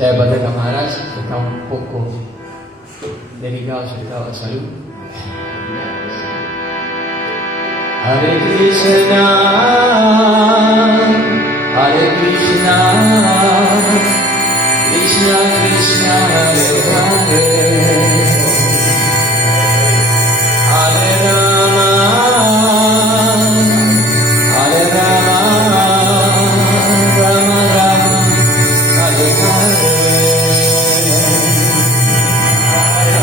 Saya pada Maharaj serta un poco delicado su estado de salud. Hare Krishna, Krishna Krishna, Hare Hare, Hare Rama, Hare Rama, Rama Rama, Hare Hare. Hare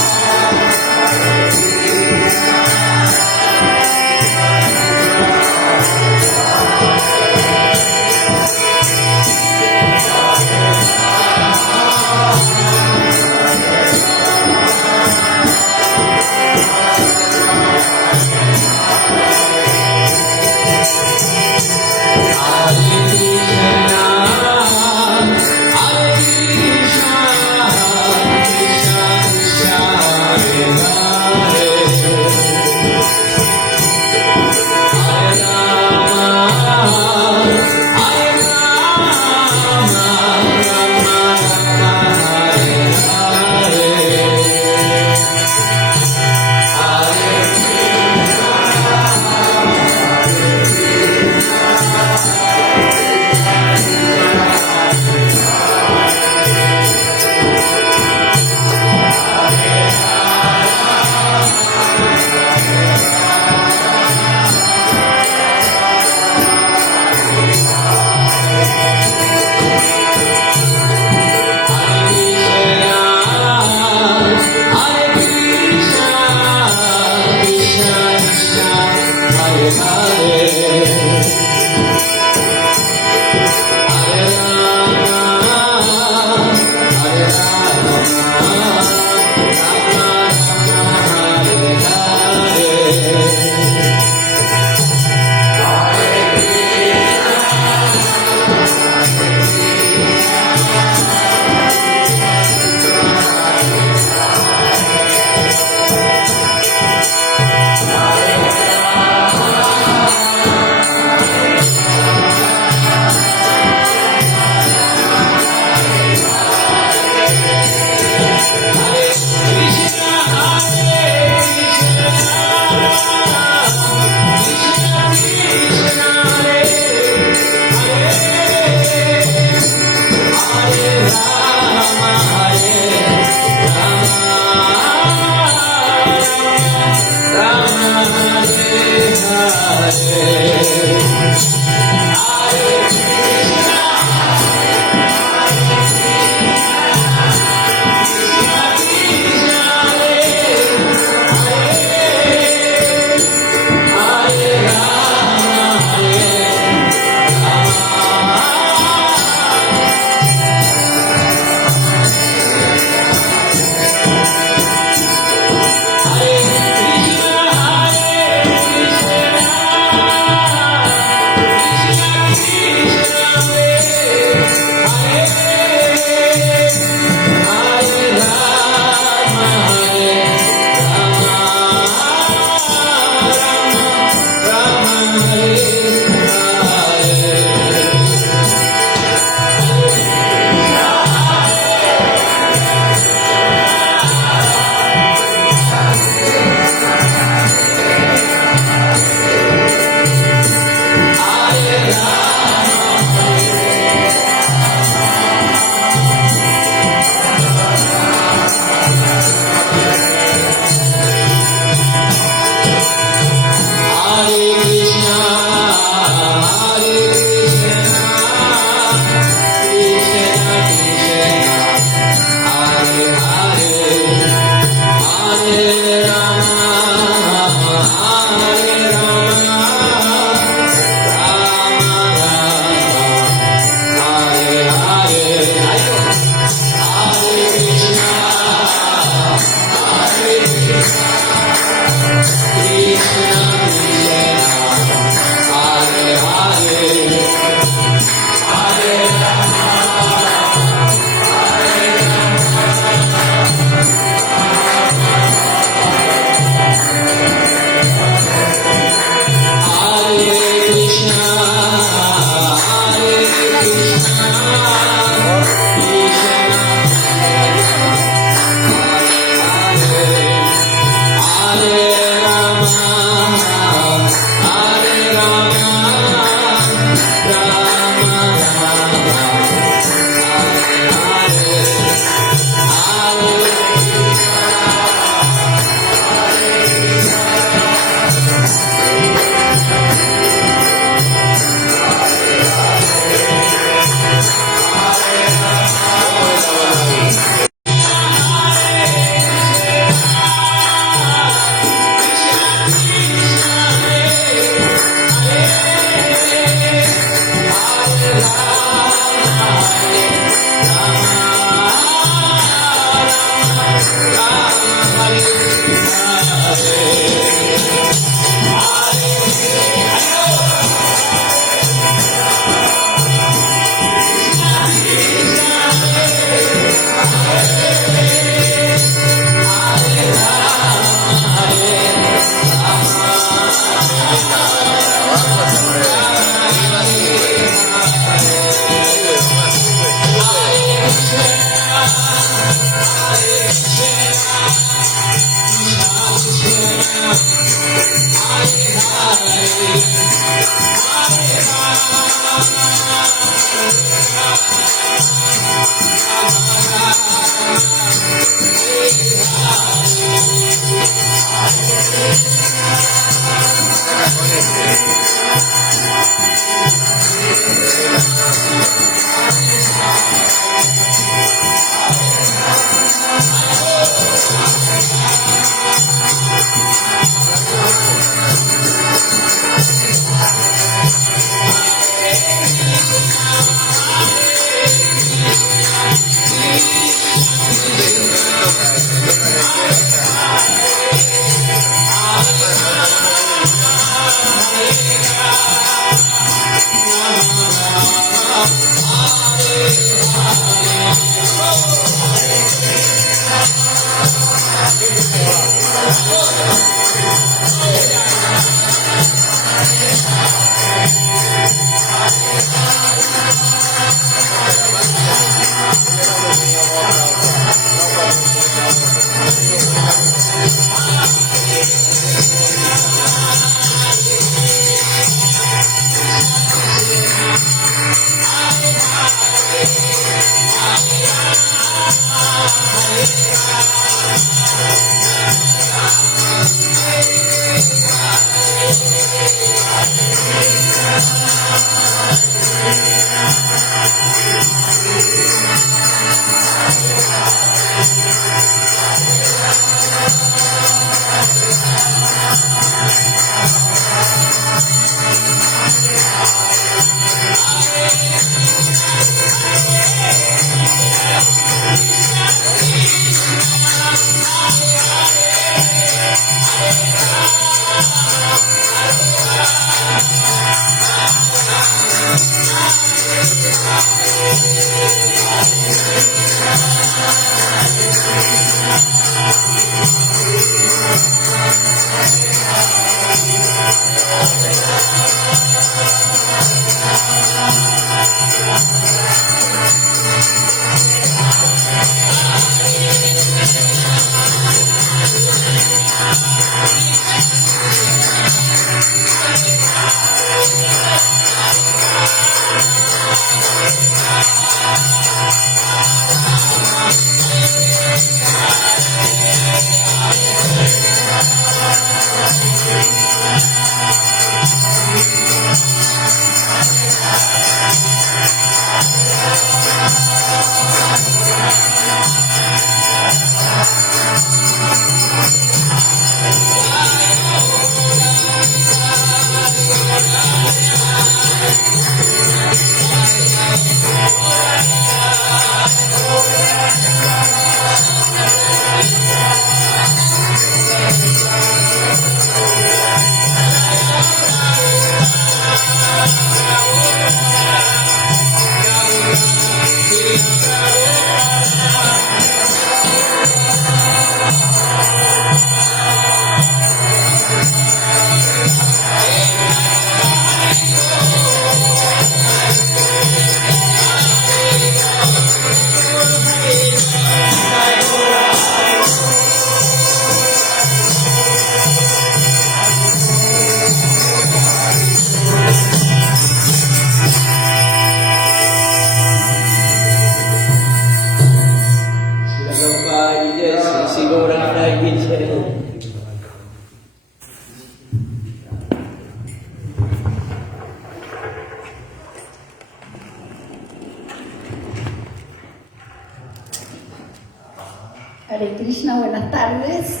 Hare Krishna, buenas tardes.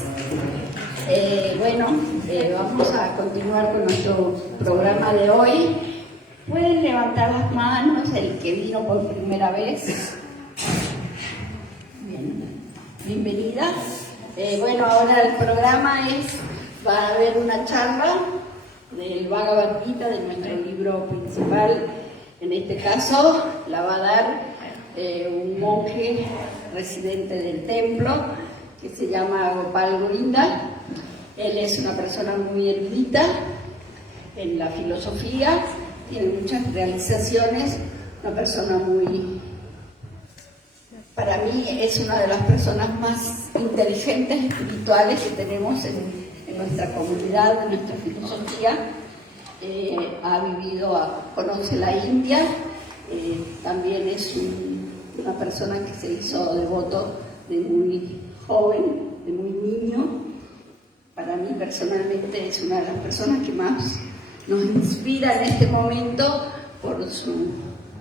Vamos a continuar con nuestro programa de hoy. Pueden levantar las manos el que vino por primera vez. Bien, bienvenida. Ahora el programa va a haber una charla del Bhagavad Gita, de nuestro libro principal. En este caso la va a dar un monje residente del templo que se llama Gopal Govinda. Él es una persona muy erudita en la filosofía, tiene muchas realizaciones, una persona para mí es una de las personas más inteligentes espirituales que tenemos en nuestra comunidad, en nuestra filosofía. Conoce la India, también es una persona que se hizo devoto de muy joven, de muy niño. Para mí personalmente es una de las personas que más nos inspira en este momento por su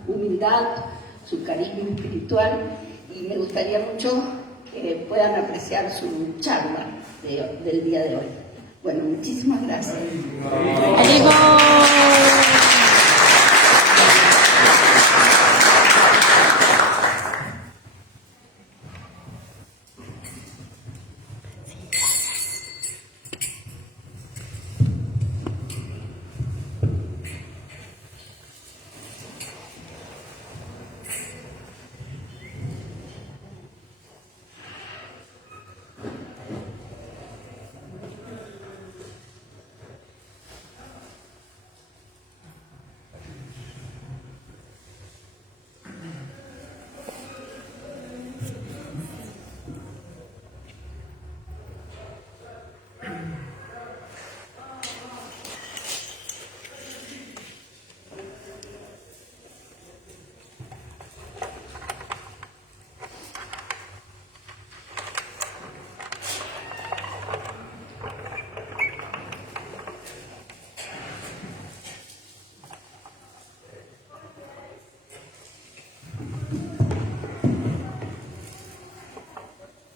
humildad, su carisma espiritual, y me gustaría mucho que puedan apreciar su charla del día de hoy. Bueno, muchísimas gracias.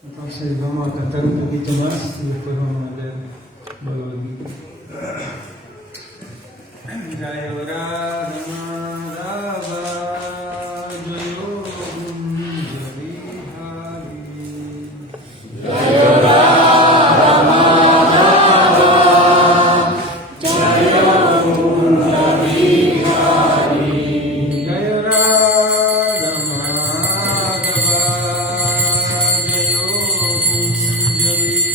Entonces vamos a cantar un poquito más y después vamos a leer Bhagavad Gita. Jaya Radha Madhava Jayo Kunja Bihari. Jaya Radha Madhava Jayo Kunja Bihari. Jaya Radha Madhava Jayo Kunja Bihari.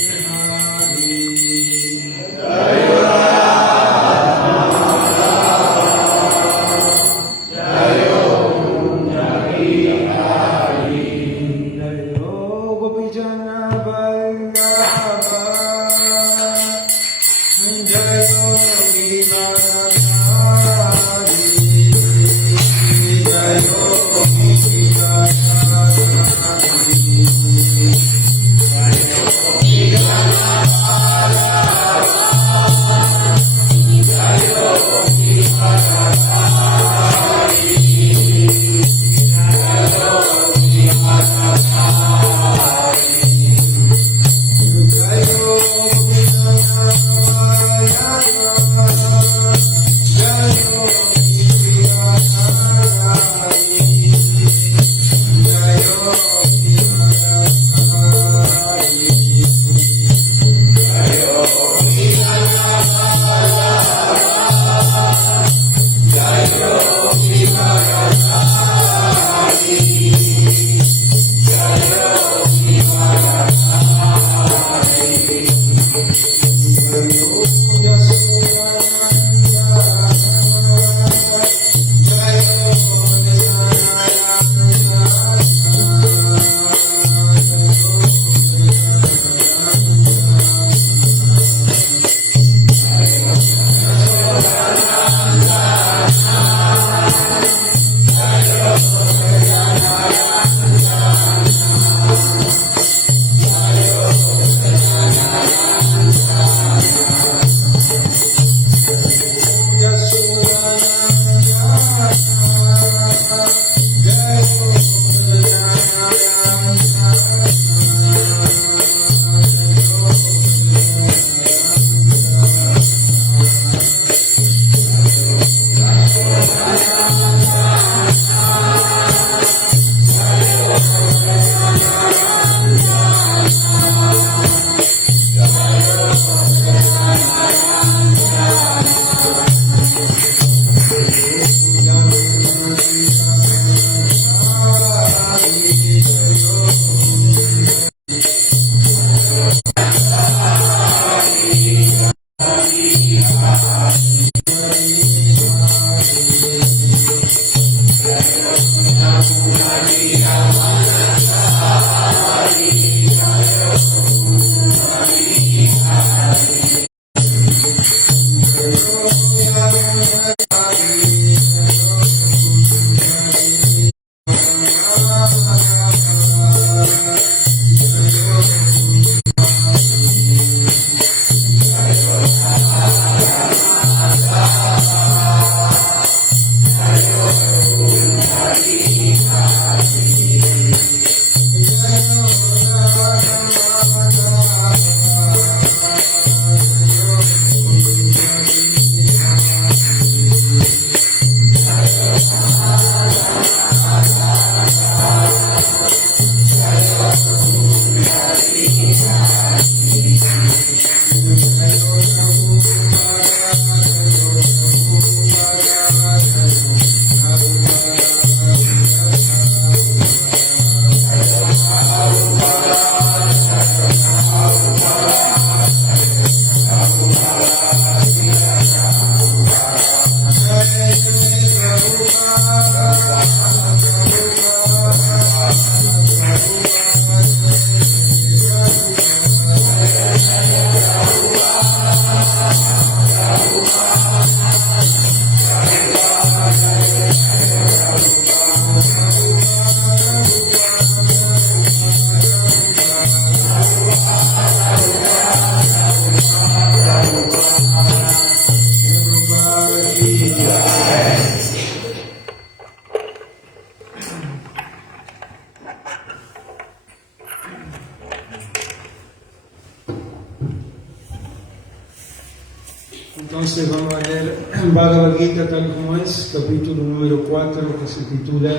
Entonces vamos a leer Bhagavad Gita tal como es, capítulo número 4, que se titula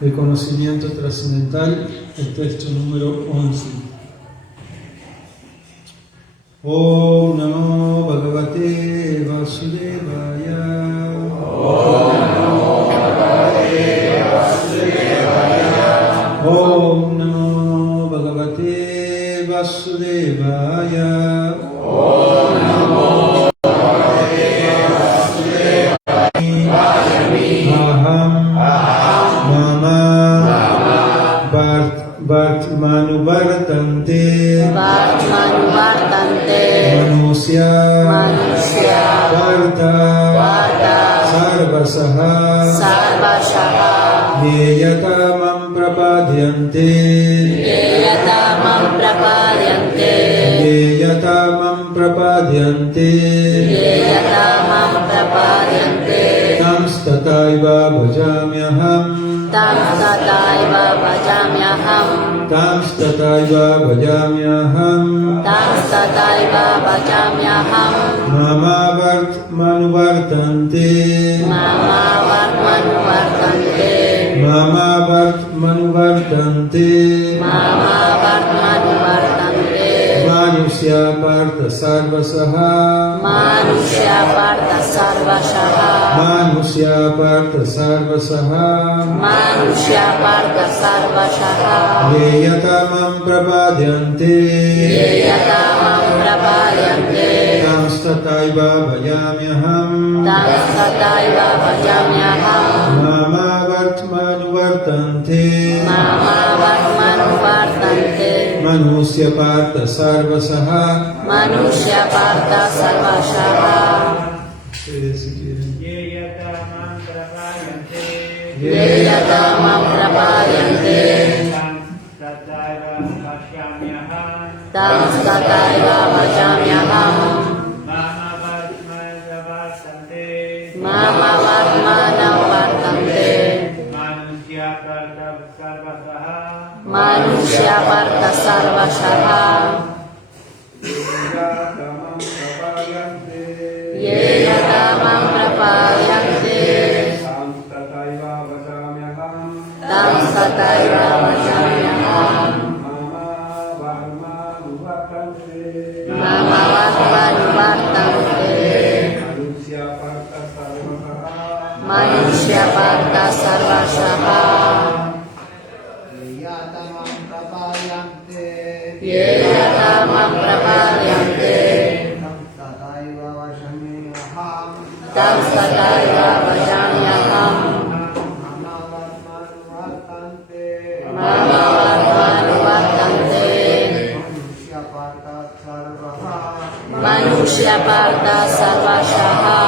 El conocimiento trascendental, el texto número 11. Om Namo Bhagavate Vasudevaya. Om Namo Bhagavate Vasudevaya. Om Namo Bhagavate Vasudevaya. Om Namo Manuvartante Manusya Varta Sarvasaha Yeyatamam Prapadyante Yeyatamam Prapadyante Tam stataiva bhajamyaham Tam stataiva bhajamyaham Mamavart manuvartante Manusya Partha Sarvasaha Yeyatamam Prapadyante Tam stataiva bhajamyaham Mamavart manuvartante Manusya Partha Sarvasaha Yeyatamam Prapadyante Tam stataiva bhajamyaham Mamavat manavartante Manusya Partha Sarvasaha Yeyatamam Prapadyante Tataiva Vajamyaham. Mama Vartmanu Vartante. Manusya Partha Sarvashaha. Yeyatamam Prapadyante. Tam Sataiva Vajamyaham. Mama Vartmanu Vartante. Manusya Partha Sarvashaha.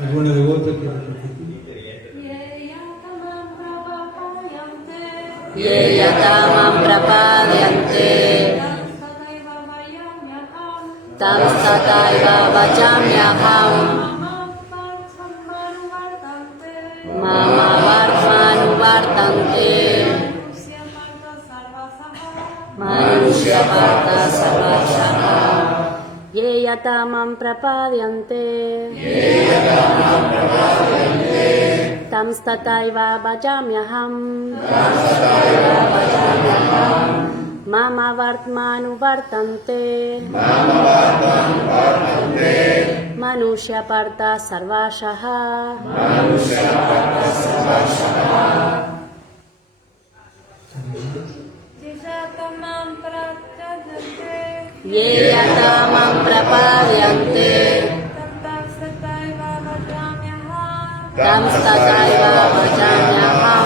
¿Alguna devota que repetir? Yeyatamam Prapadyante. Tam Sataiva Vajamyaham. Mama Vartmanu Vartante. Manusya Partha Sarvashaha. Yeyatamam Prapadyante. Tam Sataiva Vajamyaham. Mama Vartmanu Vartante. Manusya Partha Sarvashaha. Yeyatamam Prapadyante. Tam Sataiva Vajamyaham.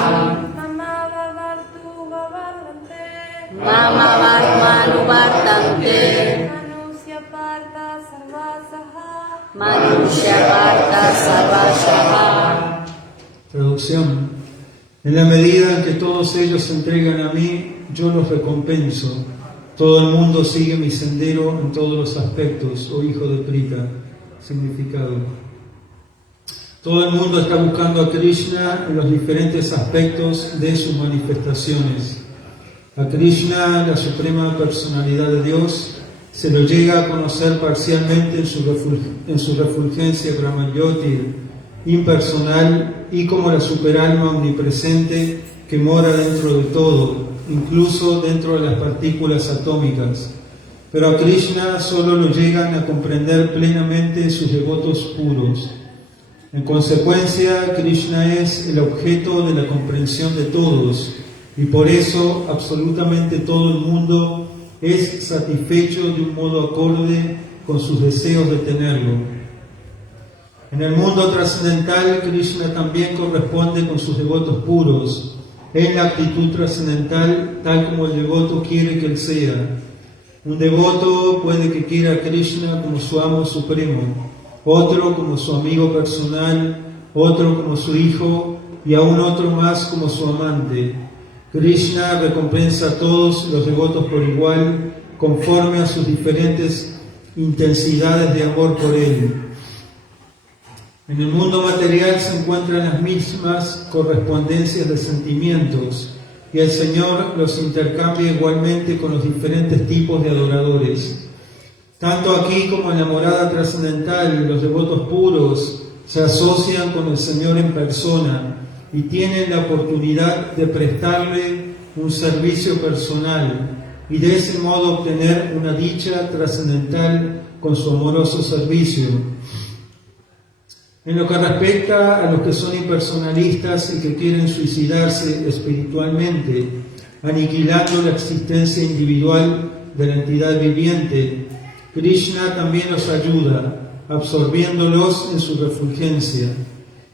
Mama Vartmanu Vartante. Manusya Partha Sarvashaha. Traducción. En la medida en que todos ellos se entregan a mí, yo los recompenso. Todo el mundo sigue mi sendero en todos los aspectos, oh hijo de Prita. Significado. Todo el mundo está buscando a Krishna en los diferentes aspectos de sus manifestaciones. A Krishna, la suprema personalidad de Dios, se lo llega a conocer parcialmente en su refulgencia Brahmayoti, impersonal, y como la superalma omnipresente que mora dentro de todo, incluso dentro de las partículas atómicas. Pero a Krishna solo lo llegan a comprender plenamente sus devotos puros. En consecuencia, Krishna es el objeto de la comprensión de todos, y por eso absolutamente todo el mundo es satisfecho de un modo acorde con sus deseos de tenerlo. En el mundo trascendental, Krishna también corresponde con sus devotos puros, en la actitud trascendental tal como el devoto quiere que él sea. Un devoto puede que quiera a Krishna como su amo supremo, otro como su amigo personal, otro como su hijo y aún otro más como su amante. Krishna recompensa a todos los devotos por igual, conforme a sus diferentes intensidades de amor por él. En el mundo material se encuentran las mismas correspondencias de sentimientos, y el Señor los intercambia igualmente con los diferentes tipos de adoradores. Tanto aquí como en la morada trascendental, los devotos puros se asocian con el Señor en persona y tienen la oportunidad de prestarle un servicio personal y de ese modo obtener una dicha trascendental con su amoroso servicio. En lo que respecta a los que son impersonalistas y que quieren suicidarse espiritualmente, aniquilando la existencia individual de la entidad viviente, Krishna también los ayuda, absorbiéndolos en su refulgencia.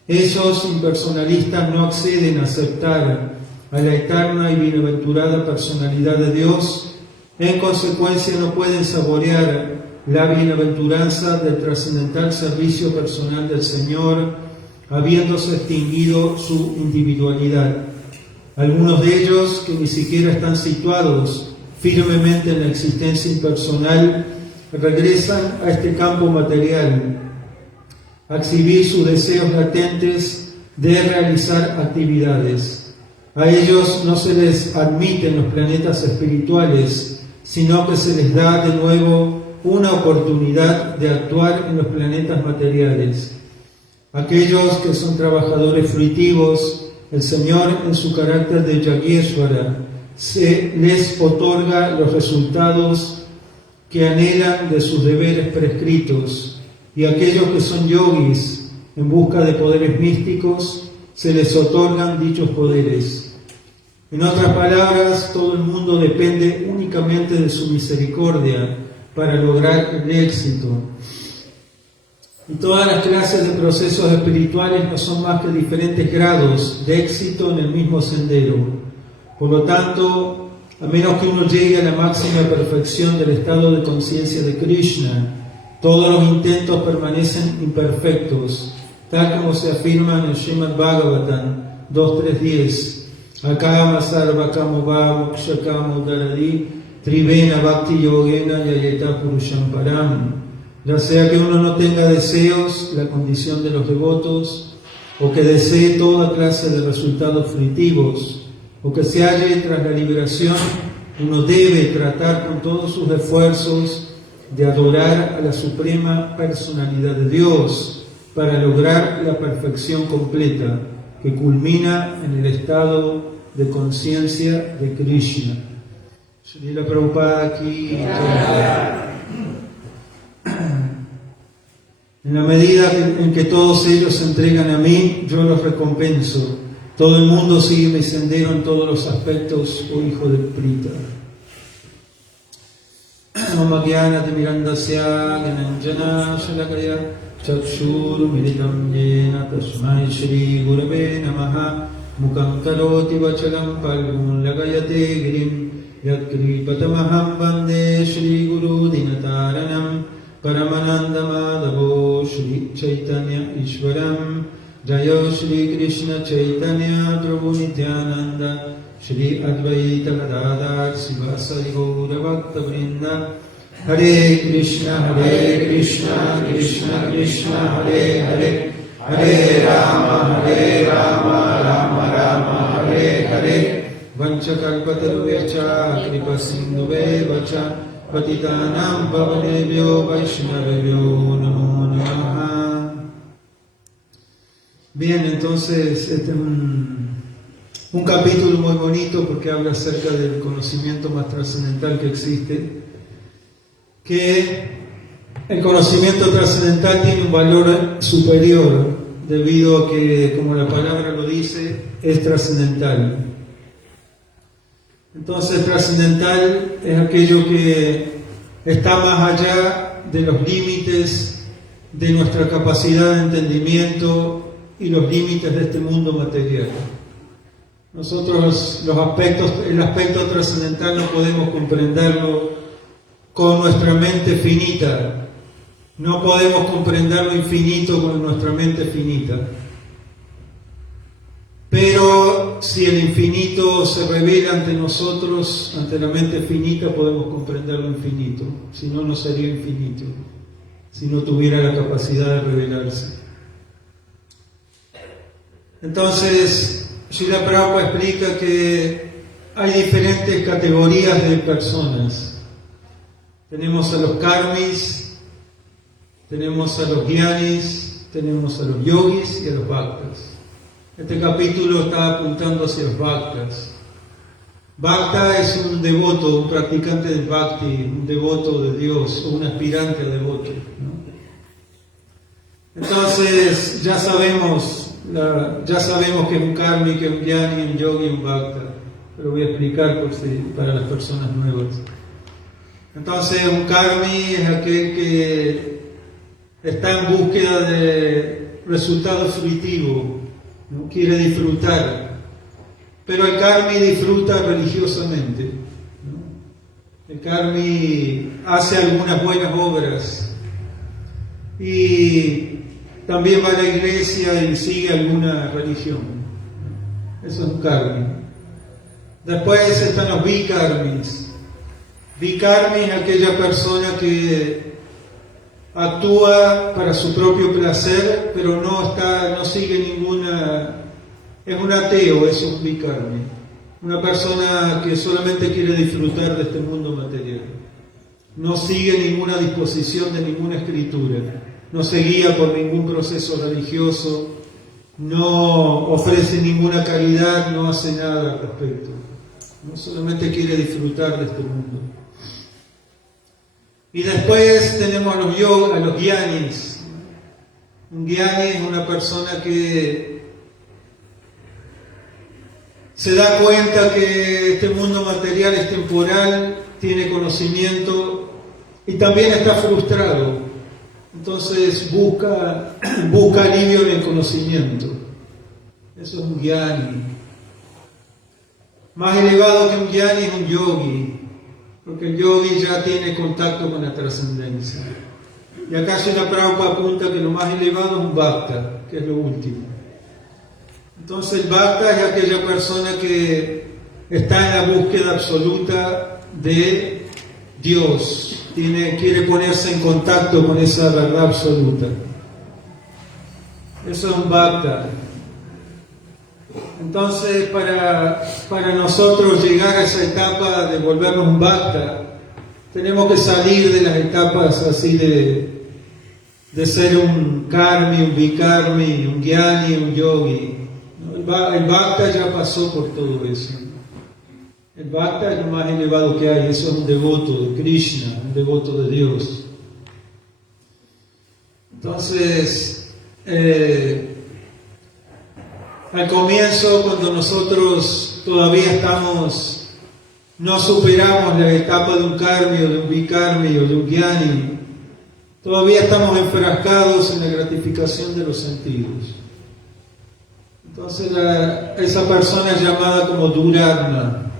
Esos impersonalistas no acceden a aceptar a la eterna y bienaventurada personalidad de Dios, en consecuencia no pueden saborear la bienaventuranza del trascendental servicio personal del Señor, habiéndose extinguido su individualidad. Algunos de ellos, que ni siquiera están situados firmemente en la existencia impersonal, regresan a este campo material, a exhibir sus deseos latentes de realizar actividades. A ellos no se les admiten los planetas espirituales, sino que se les da de nuevo una oportunidad de actuar en los planetas materiales. Aquellos que son trabajadores fruitivos, el Señor en su carácter de Yageshvara les otorga los resultados que anhelan de sus deberes prescritos, y aquellos que son yogis en busca de poderes místicos, se les otorgan dichos poderes. En otras palabras, todo el mundo depende únicamente de su misericordia para lograr el éxito. Y todas las clases de procesos espirituales no son más que diferentes grados de éxito en el mismo sendero. Por lo tanto, a menos que uno llegue a la máxima perfección del estado de conciencia de Krishna, todos los intentos permanecen imperfectos, tal como se afirma en el Srimad Bhagavatam 2.3.10. Akama sarva kamo va mokshakamo daradi trivena bhakti yogena yayeta purusham param. Ya sea que uno no tenga deseos, la condición de los devotos, o que desee toda clase de resultados fruitivos, o que se halle tras la liberación, uno debe tratar con todos sus esfuerzos de adorar a la Suprema Personalidad de Dios para lograr la perfección completa que culmina en el estado de conciencia de Krishna. Srila Prabhupada aquí. En la medida en que todos ellos se entregan a mí, yo los recompenso. Todo el mundo sigue mi sendero en todos los aspectos, oh hijo de Prita. Mama Gyana Timirandasya Gyananjana Shalakaya Chakshur Militam Yena Tasmai Shri Gurave Namaha Mukam Karoti Vachalam Palgum Lagayate Girim Yatkripatamaham Vande Shri Guru Dinataranam Paramananda Madhavo Shri Chaitanya Ishwaram Jaya Shri Krishna Chaitanya Prabhu Nityananda Shri Advaita Gadadhar Sivasari Gaura Bhakta Vrinda Hare Krishna Krishna Krishna Hare Hare Hare Rama Rama Rama Hare Hare Vanchakalpatarubhyacha Kripa Sindhubheva Patitanam Pavanebhyo Vaishnavebhyo Namo Namaha. Bien, entonces este es un capítulo muy bonito porque habla acerca del conocimiento más trascendental que existe, que el conocimiento trascendental tiene un valor superior debido a que, como la palabra lo dice, es trascendental. Entonces, trascendental es aquello que está más allá de los límites de nuestra capacidad de entendimiento y los límites de este mundo material. Nosotros el aspecto trascendental no podemos comprenderlo con nuestra mente finita. No podemos comprender lo infinito con nuestra mente finita. Pero si el infinito se revela ante nosotros, ante la mente finita, podemos comprender lo infinito. Si no, no sería infinito, si no tuviera la capacidad de revelarse. Entonsris, Srila Prabhupada explica que hay diferentes categorías de personas. Tenemos a los karmis, tenemos a los gyanis, tenemos a los yogis y a los bhaktas. Este capítulo está apuntando hacia los bhaktas. Bhakta es un devoto, un practicante del bhakti, un devoto de Dios o un aspirante a devoto, ¿no? Entonces ya sabemos que es un karmi, que es un gyani, un yogi, un bhakta. Pero voy a explicar para las personas nuevas. Entonces un karmi es aquel que está en búsqueda de resultados fruitivos, ¿no? Quiere disfrutar, pero el karmi disfruta religiosamente, ¿no? El karmi hace algunas buenas obras y también va a la iglesia y sigue alguna religión. Eso es un karmi. Después están los bikarmis. Bikarmi es aquella persona que actúa para su propio placer, pero no sigue ninguna. Es un ateo, es un bikarmi. Una persona que solamente quiere disfrutar de este mundo material. No sigue ninguna disposición de ninguna escritura. no se guía por ningún proceso religioso, no ofrece ninguna caridad, no hace nada al respecto. No solamente quiere disfrutar de este mundo. Y después tenemos a los gyanis. Un gyani es una persona que se da cuenta que este mundo material es temporal, tiene conocimiento y también está frustrado. Entonces busca alivio en el conocimiento. Eso es un gyani. Más elevado que un gyani es un yogi, porque el yogi ya tiene contacto con la trascendencia. Y acá Srila Prabhupada apunta que lo más elevado es un bhakta, que es lo último. Entonces el bhakta es aquella persona que está en la búsqueda absoluta de Dios, quiere ponerse en contacto con esa verdad absoluta. Eso es un bhakta. Entonces para nosotros llegar a esa etapa de volvernos un bhakta, tenemos que salir de las etapas así de ser un karmi, un vikarmi, un gyani, un yogi. El bhakta ya pasó por todo eso. El bhakta es lo más elevado que hay, eso es un devoto de Krishna, un devoto de Dios. Entonces, al comienzo, cuando nosotros todavía no superamos la etapa de un karmi o de un vikarmi o de un gyani, todavía estamos enfrascados en la gratificación de los sentidos. Entonces esa persona es llamada como Duratma.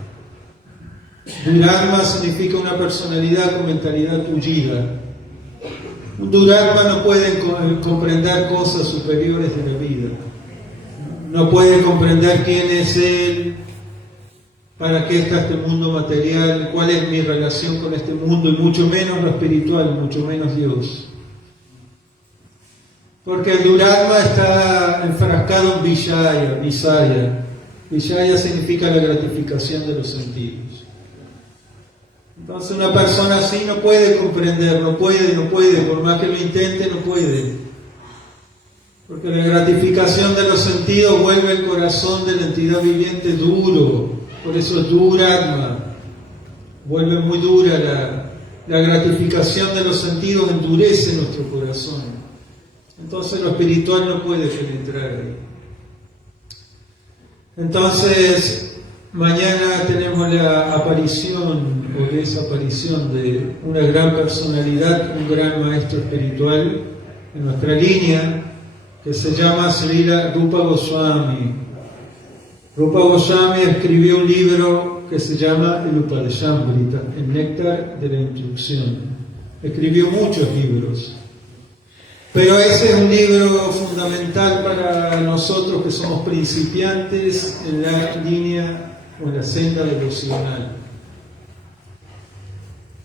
Duratma significa una personalidad con mentalidad tullida. Un Duratma no puede comprender cosas superiores de la vida. No puede comprender quién es él, para qué está este mundo material, cuál es mi relación con este mundo, y mucho menos lo espiritual, mucho menos Dios. Porque el Duratma está enfrascado en Vishaya. Vishaya significa la gratificación de los sentidos. Entonces una persona así no puede comprender, no puede, por más que lo intente, no puede. Porque la gratificación de los sentidos vuelve el corazón de la entidad viviente duro. Por eso es Duratma. Vuelve muy dura la gratificación de los sentidos, endurece nuestro corazón. Entonces lo espiritual no puede penetrar ahí. Entonces, mañana tenemos la aparición o desaparición de una gran personalidad, un gran maestro espiritual en nuestra línea, que se llama Srila Rupa Goswami. Rupa Goswami escribió un libro que se llama el Upadeshamrita, el néctar de la instrucción. Escribió muchos libros. Pero ese es un libro fundamental para nosotros que somos principiantes en la línea o en la senda devocional.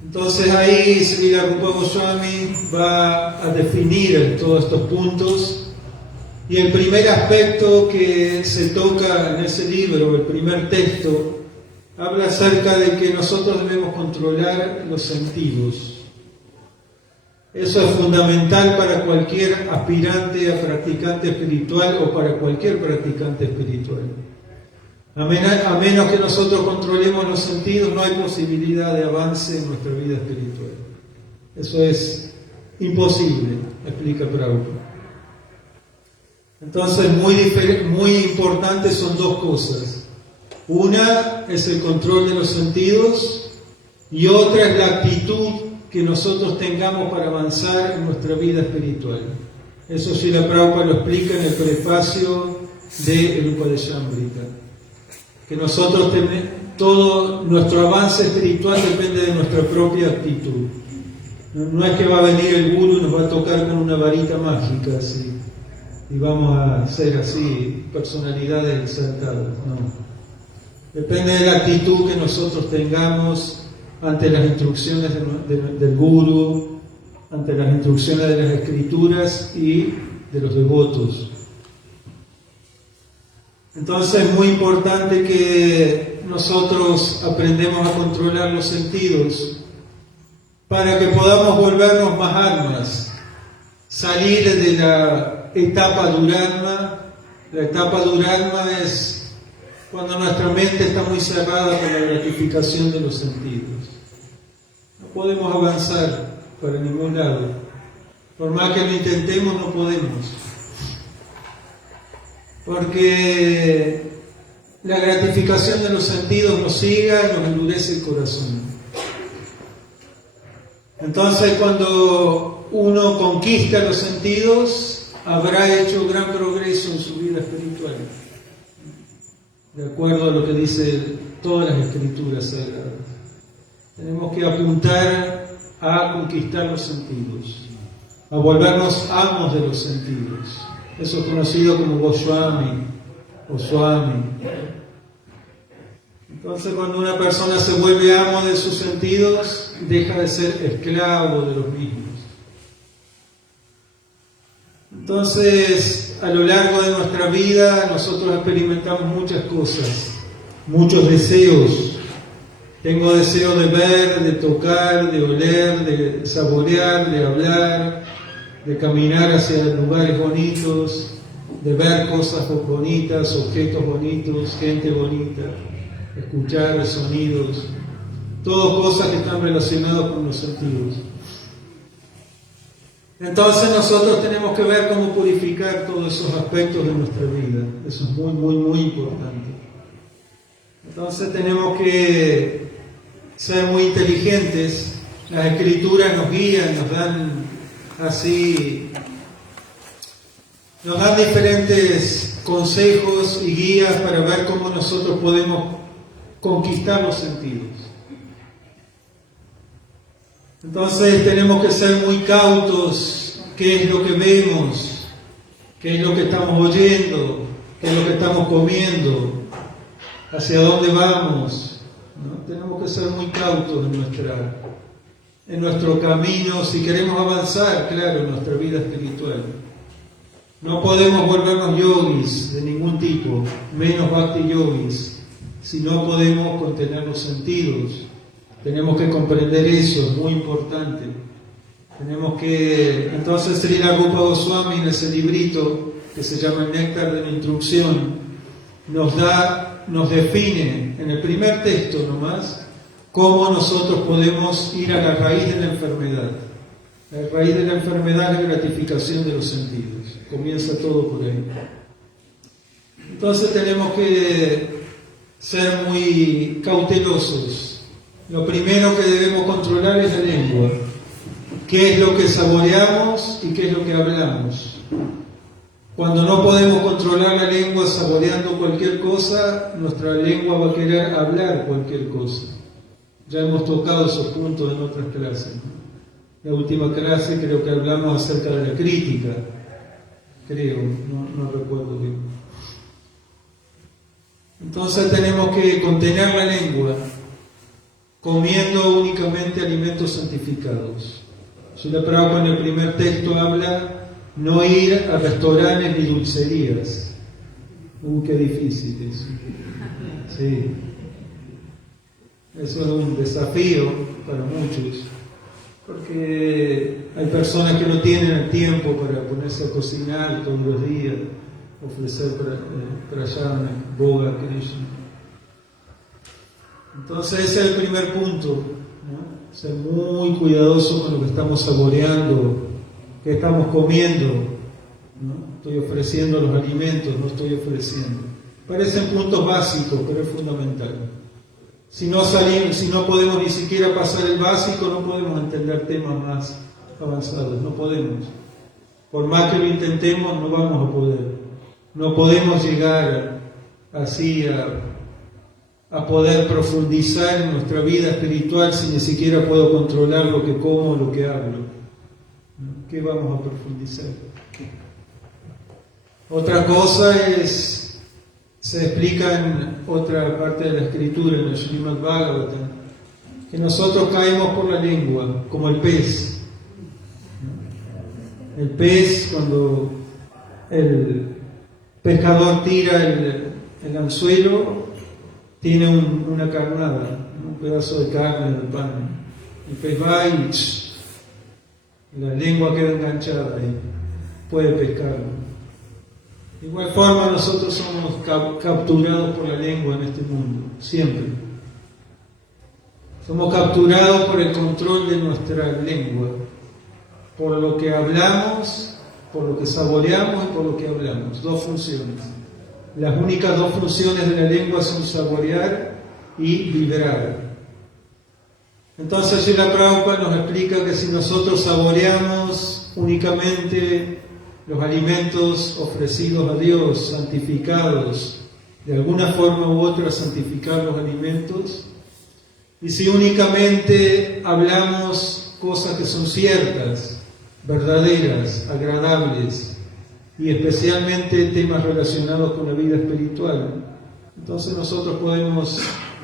Entonces ahí Srila Rupa Goswami va a definir todos estos puntos, y el primer aspecto que se toca en ese libro, el primer texto, habla acerca de que nosotros debemos controlar los sentidos. Eso es fundamental para cualquier aspirante a practicante espiritual o para cualquier practicante espiritual. A menos que nosotros controlemos los sentidos, no hay posibilidad de avance en nuestra vida espiritual. Eso es imposible, explica Prabhupada. Entonces, muy importantes son dos cosas. Una es el control de los sentidos y otra es la actitud que nosotros tengamos para avanzar en nuestra vida espiritual. Eso Srila Prabhupada lo explica en el prefacio de el Upadeshamrita. Que nosotros todo nuestro avance espiritual depende de nuestra propia actitud. No es que va a venir el gurú y nos va a tocar con una varita mágica así, y vamos a ser así personalidades exaltadas. No. Depende de la actitud que nosotros tengamos ante las instrucciones del gurú, ante las instrucciones de las escrituras y de los devotos. Entonces es muy importante que nosotros aprendamos a controlar los sentidos para que podamos volvernos Mahatmas. salir de la etapa Duralma. La etapa Duralma es cuando nuestra mente está muy cerrada por la gratificación de los sentidos. No podemos avanzar para ningún lado. Por más que lo intentemos, no podemos. Porque la gratificación de los sentidos nos ciega y nos endurece el corazón. Entonces, cuando uno conquista los sentidos, habrá hecho gran progreso en su vida espiritual, de acuerdo a lo que dice todas las escrituras sagradas. Tenemos que apuntar a conquistar los sentidos, a volvernos amos de los sentidos. Eso es conocido como Goswami o Swami. Entonces, cuando una persona se vuelve amo de sus sentidos, deja de ser esclavo de los mismos. Entonces, a lo largo de nuestra vida, nosotros experimentamos muchas cosas, muchos deseos. Tengo deseo de ver, de tocar, de oler, de saborear, de hablar, de caminar hacia lugares bonitos, de ver cosas bonitas, objetos bonitos, gente bonita, escuchar sonidos, todo cosas que están relacionadas con los sentidos. Entonces nosotros tenemos que ver cómo purificar todos esos aspectos de nuestra vida. Eso es muy, muy, muy importante. Entonces tenemos que ser muy inteligentes. Las escrituras nos guían, nos dan diferentes consejos y guías para ver cómo nosotros podemos conquistar los sentidos. Entonces tenemos que ser muy cautos. ¿Qué es lo que vemos? ¿Qué es lo que estamos oyendo? ¿Qué es lo que estamos comiendo? ¿Hacia dónde vamos? ¿No? Tenemos que ser muy cautos en nuestro camino si queremos avanzar, claro, en nuestra vida espiritual. No podemos volvernos yogis de ningún tipo, menos bhakti yogis, si no podemos contener los sentidos. Tenemos que comprender eso, es muy importante. Entonces Srila Rupa Goswami en ese librito que se llama El Néctar de la Instrucción nos define en el primer texto nomás cómo nosotros podemos ir a la raíz de la enfermedad. La raíz de la enfermedad es la gratificación de los sentidos. Comienza todo por ahí. Entonces tenemos que ser muy cautelosos. Lo primero que debemos controlar es la lengua. ¿Qué es lo que saboreamos y qué es lo que hablamos? Cuando no podemos controlar la lengua saboreando cualquier cosa, nuestra lengua va a querer hablar cualquier cosa. Ya hemos tocado esos puntos en otras clases. La última clase creo que hablamos acerca de la crítica. Creo, no recuerdo bien. Entonces tenemos que contener la lengua, comiendo únicamente alimentos santificados. Srila Prabhupada en el primer texto habla no ir a restaurantes ni dulcerías. Qué difícil eso. Sí. Eso es un desafío para muchos, porque hay personas que no tienen el tiempo para ponerse a cocinar todos los días, ofrecer prayana, boga, Krishna. Entonces ese es el primer punto, ¿no? Ser muy cuidadoso con lo que estamos saboreando, que estamos comiendo, ¿no? Estoy ofreciendo los alimentos, no estoy ofreciendo. Parecen puntos básicos, pero es fundamental. Si no podemos ni siquiera pasar el básico, no podemos entender temas más avanzados, no podemos. Por más que lo intentemos, no vamos a poder. No podemos llegar así a poder profundizar en nuestra vida espiritual si ni siquiera puedo controlar lo que como, lo que hablo. ¿Qué vamos a profundizar? Otra cosa se explica en otra parte de la escritura, en el Srimad Bhagavatam, que nosotros caemos por la lengua, como el pez. El pez, cuando el pescador tira el anzuelo, tiene una carnada, un pedazo de carne del pan. El pez va La lengua queda enganchada y puede pescarlo. De igual forma nosotros somos capturados por la lengua en este mundo, siempre. Somos capturados por el control de nuestra lengua, por lo que hablamos, por lo que saboreamos y por lo que hablamos. Dos funciones. Las únicas dos funciones de la lengua son saborear y vibrar. Entonces Srila Prabhupada nos explica que si nosotros saboreamos únicamente los alimentos ofrecidos a Dios, santificados, de alguna forma u otra santificar los alimentos, y si únicamente hablamos cosas que son ciertas, verdaderas, agradables, y especialmente temas relacionados con la vida espiritual, entonces nosotros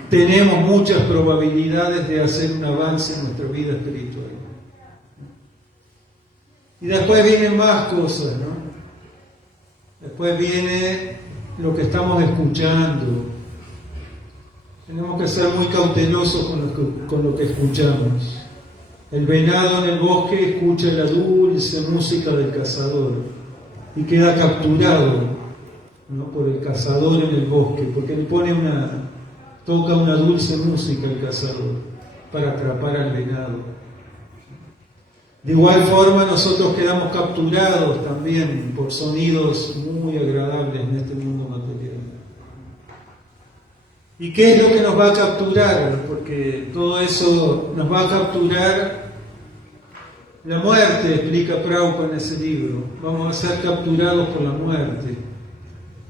tenemos muchas probabilidades de hacer un avance en nuestra vida espiritual. Y después vienen más cosas, ¿no? Después viene lo que estamos escuchando. Tenemos que ser muy cautelosos con lo que escuchamos. El venado en el bosque escucha la dulce música del cazador y queda capturado, ¿no?, por el cazador en el bosque, porque le toca una dulce música al cazador para atrapar al venado. De igual forma nosotros quedamos capturados también por sonidos muy agradables en este mundo material. ¿Y qué es lo que nos va a capturar? Porque todo eso nos va a capturar la muerte, explica Prabhupada en ese libro. Vamos a ser capturados por la muerte.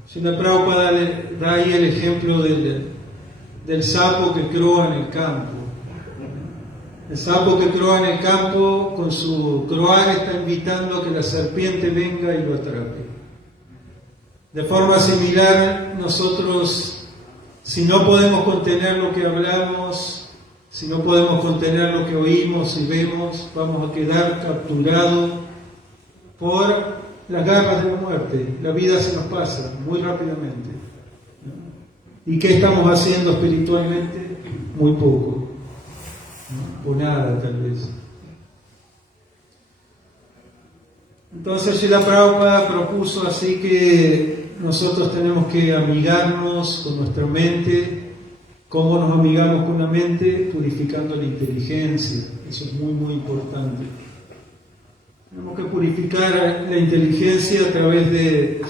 Srila Prabhupada da ahí el ejemplo del sapo que croa en el campo. El sapo que croa en el campo, con su croar, está invitando a que la serpiente venga y lo atrape. De forma similar, nosotros, si no podemos contener lo que hablamos, si no podemos contener lo que oímos y vemos, vamos a quedar capturados por las garras de la muerte. La vida se nos pasa muy rápidamente. ¿Y qué estamos haciendo espiritualmente? Muy poco. O nada, tal vez. Entonces Srila Prabhupada propuso así que nosotros tenemos que amigarnos con nuestra mente. ¿Cómo nos amigamos con la mente? Purificando la inteligencia. Eso es muy, muy importante. Tenemos que purificar la inteligencia a través de...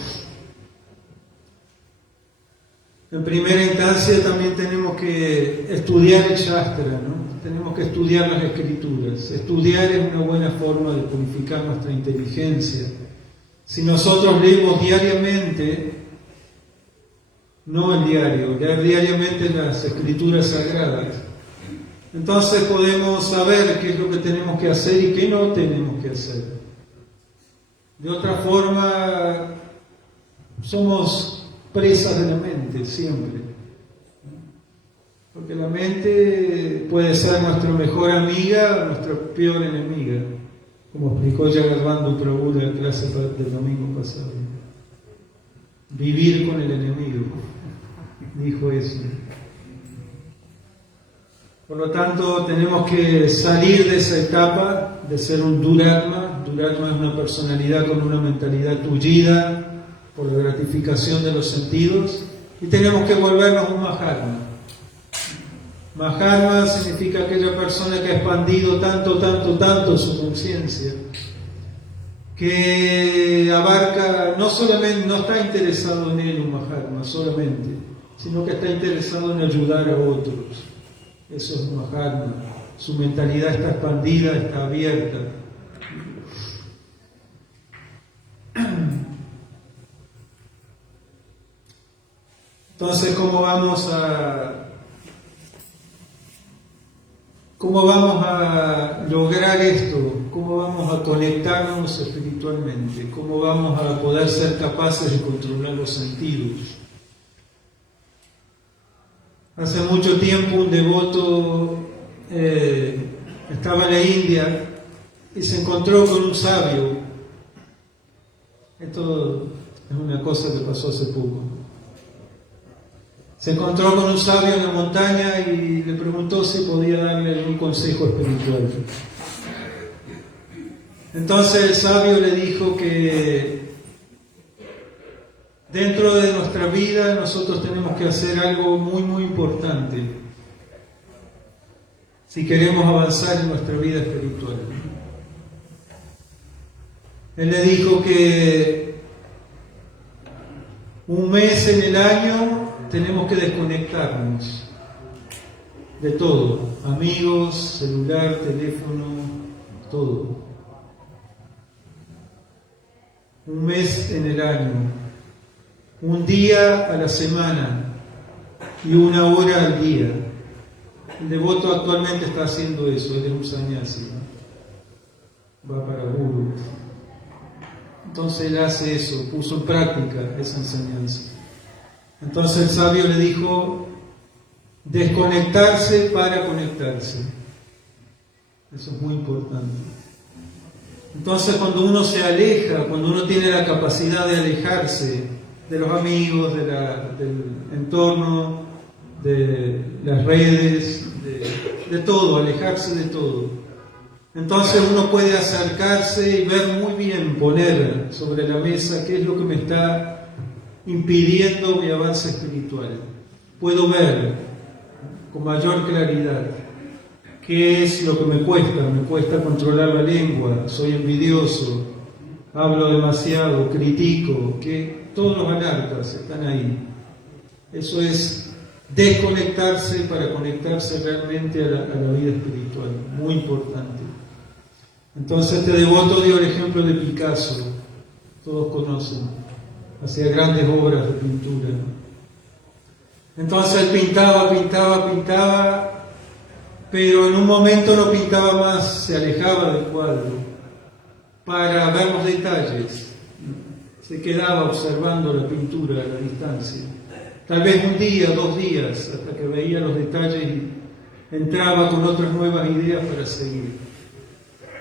En primera instancia también tenemos que estudiar el Shastra, ¿no? Tenemos que estudiar las escrituras. Estudiar es una buena forma de purificar nuestra inteligencia. Si nosotros leemos diariamente, no el diario, leer diariamente las escrituras sagradas, entonces podemos saber qué es lo que tenemos que hacer y qué no tenemos que hacer. De otra forma, somos presas de la mente siempre, porque la mente puede ser nuestra mejor amiga o nuestra peor enemiga, como explicó Jagadvandhu Prabhu en la clase del domingo pasado. Vivir con el enemigo, dijo eso. Por lo tanto, tenemos que salir de esa etapa de ser un Duratma. Duratma es una personalidad con una mentalidad tullida por la gratificación de los sentidos, y tenemos que volvernos un Mahatma. Mahatma significa aquella persona que ha expandido tanto su conciencia, que abarca, no está interesado en él un Mahatma solamente, sino que está interesado en ayudar a otros. Eso es un Mahatma. Su mentalidad está expandida, está abierta. Entonces, ¿cómo vamos a lograr esto? ¿Cómo vamos a conectarnos espiritualmente? ¿Cómo vamos a poder ser capaces de controlar los sentidos? Hace mucho tiempo un devoto estaba en la India y se encontró con un sabio. Esto es una cosa que pasó hace poco. Se encontró con un sabio en la montaña y le preguntó si podía darle algún consejo espiritual. Entonces el sabio le dijo que dentro de nuestra vida nosotros tenemos que hacer algo muy, muy importante si queremos avanzar en nuestra vida espiritual. Él le dijo que un mes en el año tenemos que desconectarnos de todo, amigos, celular, teléfono, todo. Un mes en el año, un día a la semana y 1 hora al día. El devoto actualmente está haciendo eso, él es un sannyasi, ¿no? Va para Guru. Entonces él hace eso, puso en práctica esa enseñanza. Entonces el sabio le dijo, desconectarse para conectarse. Eso es muy importante. Entonces cuando uno se aleja, cuando uno tiene la capacidad de alejarse de los amigos, del entorno, de las redes, de todo, alejarse de todo, entonces uno puede acercarse y ver muy bien, poner sobre la mesa qué es lo que me está impidiendo mi avance espiritual. Puedo ver con mayor claridad qué es lo que me cuesta controlar la lengua, soy envidioso, hablo demasiado, critico, que todos los anarcas están ahí. Eso es desconectarse para conectarse realmente a la vida espiritual, muy importante. Entonces este devoto dio el ejemplo de Picasso, todos conocen, hacía grandes obras de pintura. Entonces él pintaba, pero en un momento no pintaba más, se alejaba del cuadro para ver los detalles, se quedaba observando la pintura a la distancia. Tal vez 1 día, 2 días, hasta que veía los detalles y entraba con otras nuevas ideas para seguir.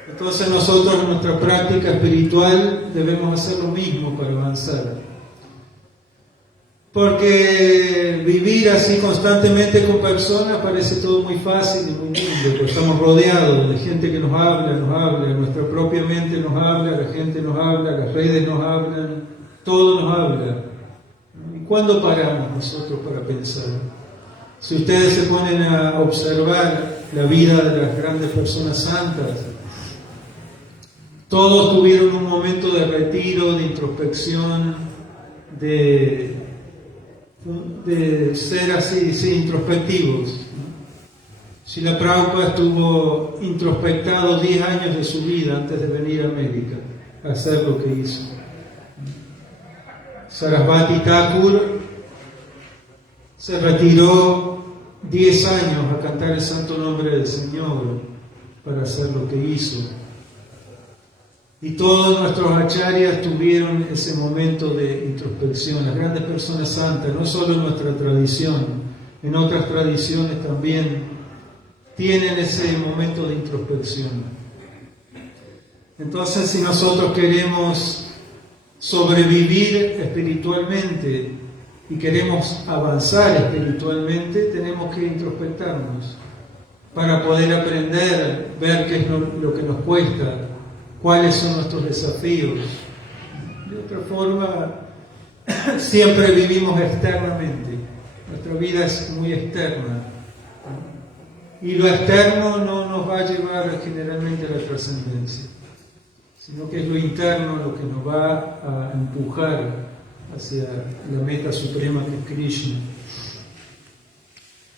Entonces nosotros en nuestra práctica espiritual debemos hacer lo mismo para avanzar. Porque vivir así constantemente con personas parece todo muy fácil y muy lindo, pues estamos rodeados de gente que nos habla, nuestra propia mente nos habla, la gente nos habla, las redes nos hablan, todo nos habla. ¿Y cuándo paramos nosotros para pensar? Si ustedes se ponen a observar la vida de las grandes personas santas, todos tuvieron un momento de retiro, de introspección, de ser así, sí, introspectivos. Srila Prabhupada estuvo introspectado 10 años de su vida antes de venir a América a hacer lo que hizo. Sarasvati Thakur se retiró 10 años a cantar el santo nombre del Señor para hacer lo que hizo. Y todos nuestros acharyas tuvieron ese momento de introspección. Las grandes personas santas, no solo en nuestra tradición, en otras tradiciones también, tienen ese momento de introspección. Entonces, si nosotros queremos sobrevivir espiritualmente y queremos avanzar espiritualmente, tenemos que introspectarnos para poder aprender, ver qué es lo que nos cuesta, cuáles son nuestros desafíos. De otra forma, siempre vivimos externamente. Nuestra vida es muy externa. Y lo externo no nos va a llevar generalmente a la trascendencia, sino que es lo interno lo que nos va a empujar hacia la meta suprema que es Krishna.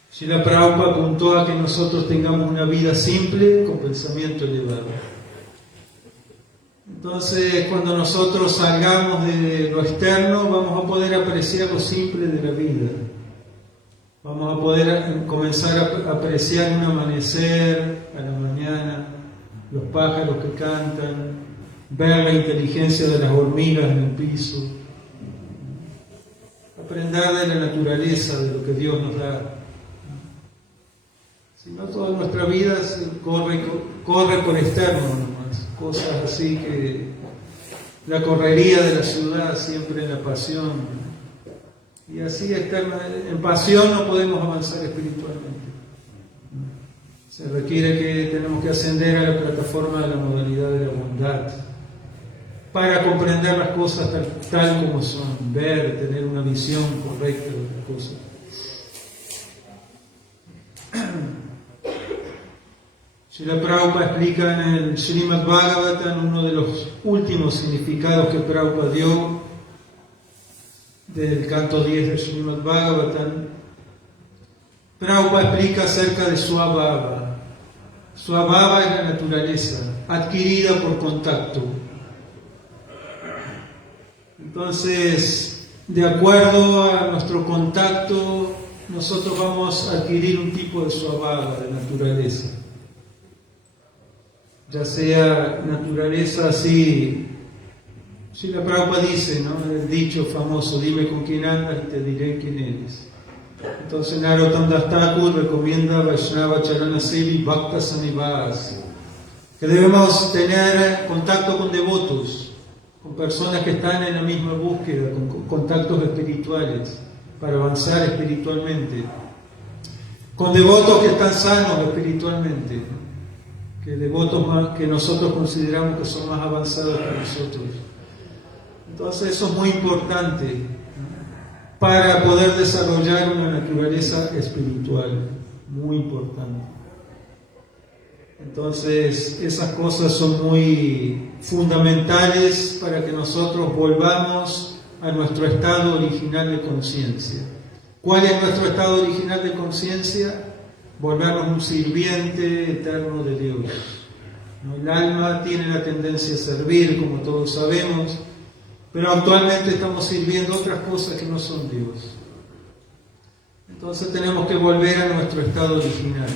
Srila Prabhupada apuntó a que nosotros tengamos una vida simple con pensamiento elevado. Entonces, cuando nosotros salgamos de lo externo, vamos a poder apreciar lo simple de la vida. Vamos a poder comenzar a apreciar un amanecer a la mañana, los pájaros que cantan, ver la inteligencia de las hormigas en el piso, aprender de la naturaleza, de lo que Dios nos da. Si no, toda nuestra vida corre por externo nomás, cosas así que la correría de la ciudad siempre en la pasión. Y así externa, en pasión no podemos avanzar espiritualmente. Se requiere que tenemos que ascender a la plataforma de la modalidad de la bondad para comprender las cosas tal como son, ver, tener una visión correcta de las cosas. Srila Prabhupada explica en el Srimad Bhagavatam, uno de los últimos significados que Prabhupada dio del canto 10 del Srimad Bhagavatam. Prabhupada explica acerca de Swabhava. Swabhava es la naturaleza, adquirida por contacto. Entonces, de acuerdo a nuestro contacto, nosotros vamos a adquirir un tipo de Swabhava, de naturaleza. Ya sea naturaleza así, Srila Prabhupada dice, ¿no? El dicho famoso, dime con quién andas y te diré quién eres. Entonces Narottam Das Thakur recomienda Vaishnava Charana Sevi Bhakta Sanivas, que debemos tener contacto con devotos, con personas que están en la misma búsqueda, con contactos espirituales, para avanzar espiritualmente, con devotos que están sanos espiritualmente, que devotos más que nosotros consideramos que son más avanzados que nosotros. Entonces eso es muy importante para poder desarrollar una naturaleza espiritual, muy importante. Entonces esas cosas son muy fundamentales para que nosotros volvamos a nuestro estado original de conciencia. ¿Cuál es nuestro estado original de conciencia? Volvernos un sirviente eterno de Dios. ¿No? El alma tiene la tendencia a servir, como todos sabemos, pero actualmente estamos sirviendo otras cosas que no son Dios. Entonces tenemos que volver a nuestro estado original.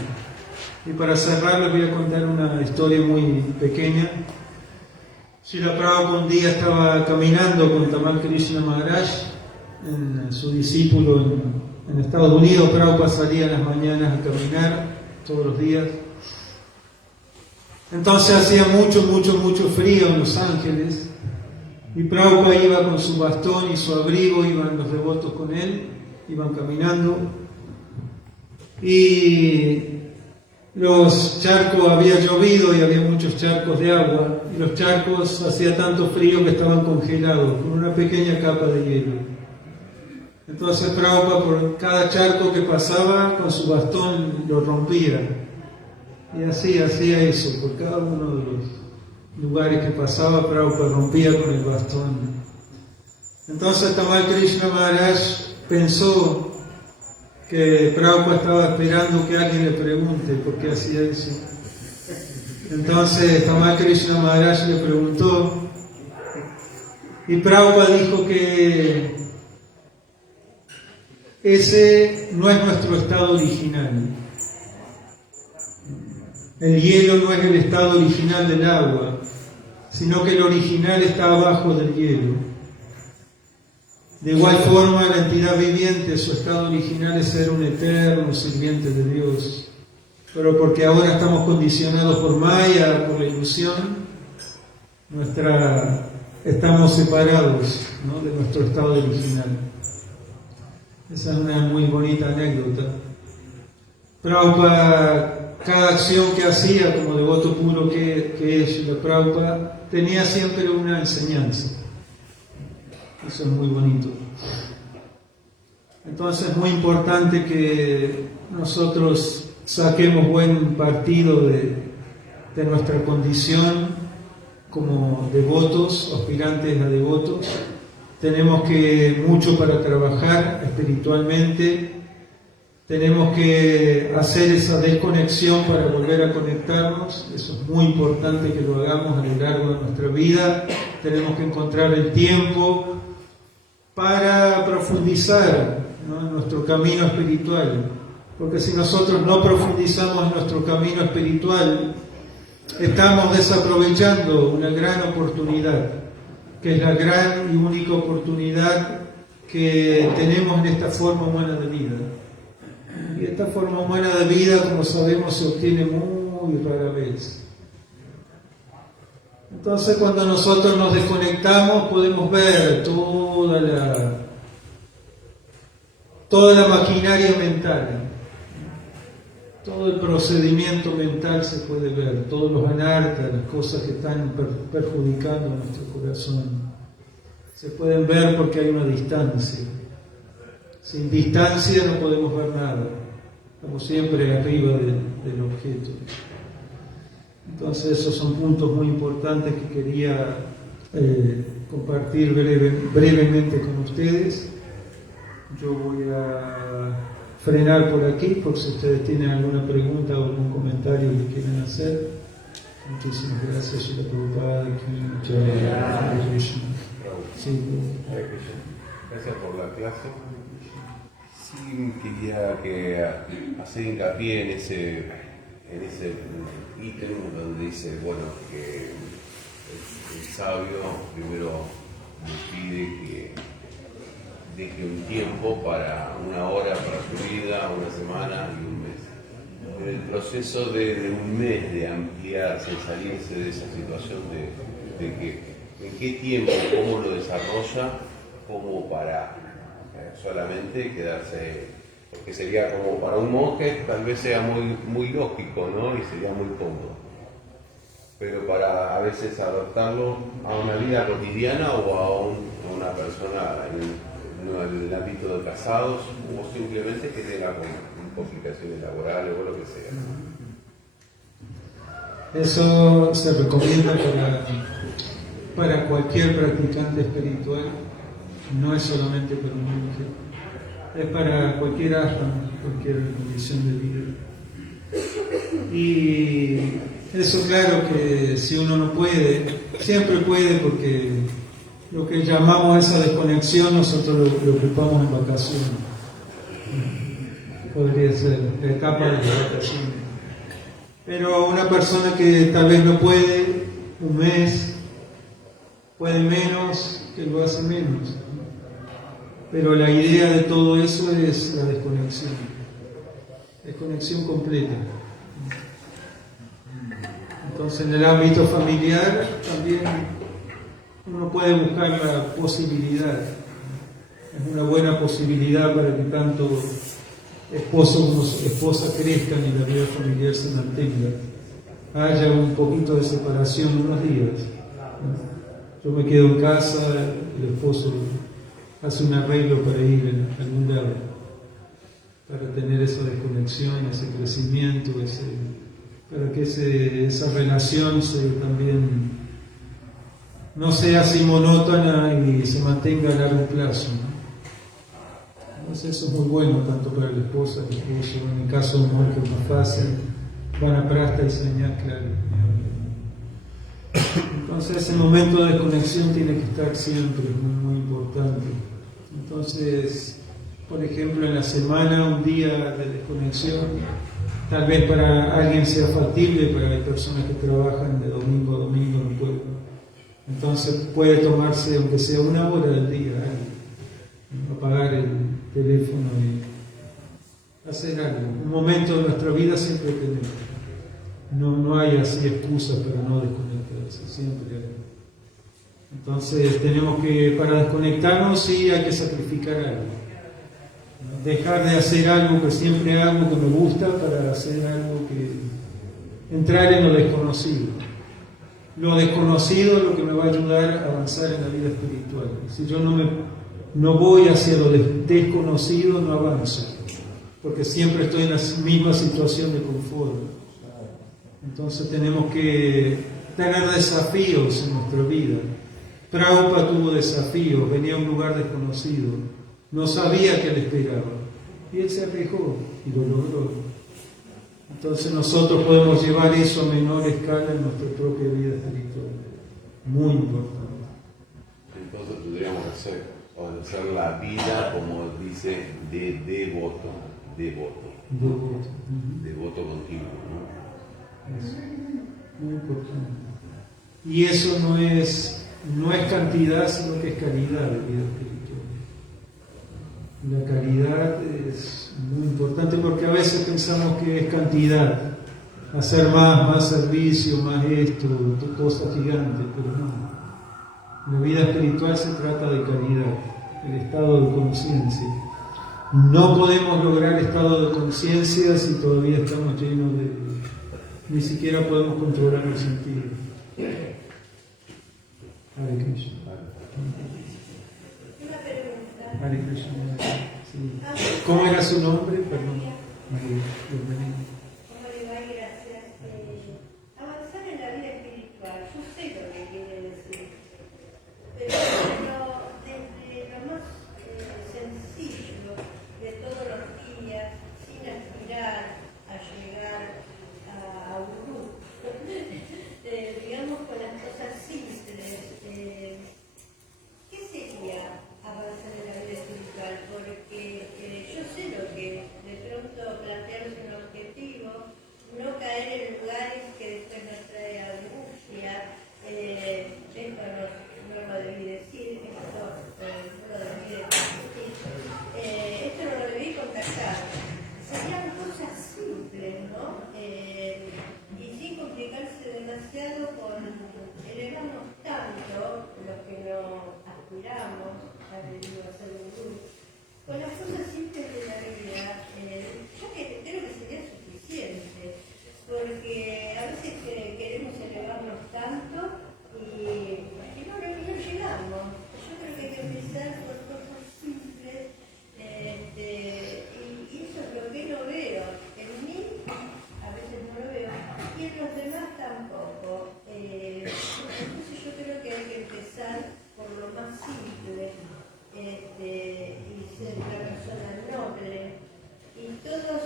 Y para cerrar les voy a contar una historia muy pequeña. Srila Prabhupada un día estaba caminando con Tamal Krishna Maharaj, su discípulo en Estados Unidos. Prabhupada salía en las mañanas a caminar todos los días. Entonces hacía mucho frío en Los Ángeles. Y Prabhupada iba con su bastón y su abrigo, iban los devotos con él, iban caminando. Y los charcos, había llovido y había muchos charcos de agua. Y los charcos hacía tanto frío que estaban congelados, con una pequeña capa de hielo. Entonces Prabhupada por cada charco que pasaba con su bastón lo rompía. Y así hacía eso, por cada uno de los lugares que pasaba, Prabhupada rompía con el bastón. Entonces Tamal Krishna Maharaj pensó que Prabhupada estaba esperando que alguien le pregunte por qué hacía eso. Entonces Tamal Krishna Maharaj le preguntó, y Prabhupada dijo que ese no es nuestro estado original. El hielo no es el estado original del agua, sino que el original está abajo del hielo. De igual forma, la entidad viviente, su estado original es ser un eterno sirviente de Dios. Pero porque ahora estamos condicionados por Maya, por la ilusión, estamos separados, ¿no?, de nuestro estado original. Esa es una muy bonita anécdota. Prabhupada, cada acción que hacía como devoto puro que es de Prabhupada, tenía siempre una enseñanza. Eso es muy bonito. Entonces es muy importante que nosotros saquemos buen partido de nuestra condición como devotos, aspirantes a devotos. Tenemos mucho para trabajar espiritualmente. Tenemos que hacer esa desconexión para volver a conectarnos. Eso es muy importante que lo hagamos a lo largo de nuestra vida. Tenemos que encontrar el tiempo para profundizar, ¿no?, en nuestro camino espiritual. Porque si nosotros no profundizamos en nuestro camino espiritual, estamos desaprovechando una gran oportunidad, que es la gran y única oportunidad que tenemos en esta forma humana de vida. Y esta forma humana de vida, como sabemos, se obtiene muy rara vez. Entonces, cuando nosotros nos desconectamos, podemos ver toda la maquinaria mental, todo el procedimiento mental se puede ver, todos los anartas, las cosas que están perjudicando a nuestro corazón. Se pueden ver porque hay una distancia. Sin distancia no podemos ver nada. Estamos siempre arriba del objeto. Entonces esos son puntos muy importantes que quería compartir brevemente con ustedes. Yo voy a frenar por aquí por si ustedes tienen alguna pregunta o algún comentario que quieran hacer. Muchísimas gracias, Srila Prabhupada. Hare Krishna. Sí. Gracias por la clase. Sí, quería hacer hincapié en ese ítem donde dice, bueno, que el sabio primero me pide que deje un tiempo para una hora para su vida, una semana y un mes. En el proceso de un mes de ampliarse, salirse de esa situación de que en qué tiempo, cómo lo desarrolla, como para solamente quedarse, porque sería como para un monje tal vez sea muy lógico, ¿no? Y sería muy cómodo. Pero para a veces adaptarlo a una vida cotidiana o a una persona en el ámbito de casados o simplemente que tenga complicaciones laborales o lo que sea. Eso se recomienda para cualquier practicante espiritual, no es solamente para un monje, es para cualquier ashram, cualquier condición de vida. Y eso claro que si uno no puede, siempre puede, porque lo que llamamos esa desconexión nosotros lo ocupamos en vacaciones. Podría ser la etapa de las vacaciones. Pero una persona que tal vez no puede, un mes, puede menos, que lo hace menos. Pero la idea de todo eso es la desconexión completa. Entonces en el ámbito familiar también uno puede buscar la posibilidad. Es una buena posibilidad para que tanto esposo como esposa crezcan y la vida familiar se mantenga. Haya un poquito de separación unos días. Yo me quedo en casa, el esposo hace un arreglo para ir a algún lado, para tener esa desconexión, ese crecimiento, para que esa relación también no sea así monótona y se mantenga a largo plazo, ¿no? Entonces eso es muy bueno tanto para la esposa, el esposo. En el caso de un monje es más fácil, van a prasta y señal. Entonces ese momento de desconexión tiene que estar siempre, es muy importante. Entonces, por ejemplo, en la semana un día de desconexión, tal vez para alguien sea factible, pero hay personas que trabajan de domingo a domingo en el pueblo. Entonces puede tomarse, aunque sea una hora del día, apagar el teléfono y hacer algo. Un momento de nuestra vida siempre tenemos. No hay así excusas para no desconectarse, siempre hay. Entonces tenemos que, para desconectarnos, sí hay que sacrificar algo. Dejar de hacer algo que siempre hago, que me gusta, para hacer algo que entrar en lo desconocido. Lo desconocido es lo que me va a ayudar a avanzar en la vida espiritual. Si yo no voy hacia lo desconocido, no avanzo, porque siempre estoy en la misma situación de confort. Entonces tenemos que tener desafíos en nuestra vida. Prabhupada tuvo desafíos, venía a un lugar desconocido, no sabía qué le esperaba, y él se arriesgó y lo logró. Entonces nosotros podemos llevar eso a menor escala en nuestra propia vida espiritual. Muy importante. Entonces tendríamos que hacer la vida, como dice, de devoto. Devoto continuo, ¿no? Es muy importante. Y eso no es cantidad, sino que es calidad de vida espiritual. La calidad es muy importante porque a veces pensamos que es cantidad, hacer más servicio, más esto, cosas gigantes, pero no. La vida espiritual se trata de calidad, el estado de conciencia. No podemos lograr estado de conciencia si todavía estamos llenos de... Ni siquiera podemos controlar los sentidos. Hare Krishna. Una pregunta. Hare Krishna. Sí. ¿Cómo era su nombre? Perdón. María, bienvenida. ¿Cómo le va? Gracias. Avanzar en la vida espiritual, yo sé lo que quiere decir, pero desde lo más sencillo de todos los días, sin aspirar a llegar a un grupo, digamos con las cosas simples, ¿qué sería avanzar en la vida espiritual? Porque yo sé lo que de pronto plantearse un objetivo, no caer en lugares que después nos trae angustia, esto no lo debí decir, esto no lo debí decir, esto no lo debí contactar. Serían cosas simples, ¿no? Y sin complicarse demasiado con elevarnos tanto los que no aspiramos a ser un grupo. Con las cosas simples de la vida, yo creo que sería suficiente, porque a veces queremos elevarnos tanto y no llegamos. Yo creo que hay que empezar por cosas simples y eso es lo que no veo. En mí, a veces no lo veo, y en los demás tampoco. Entonces yo creo que hay que empezar por lo más simple. Y ser una persona noble y todas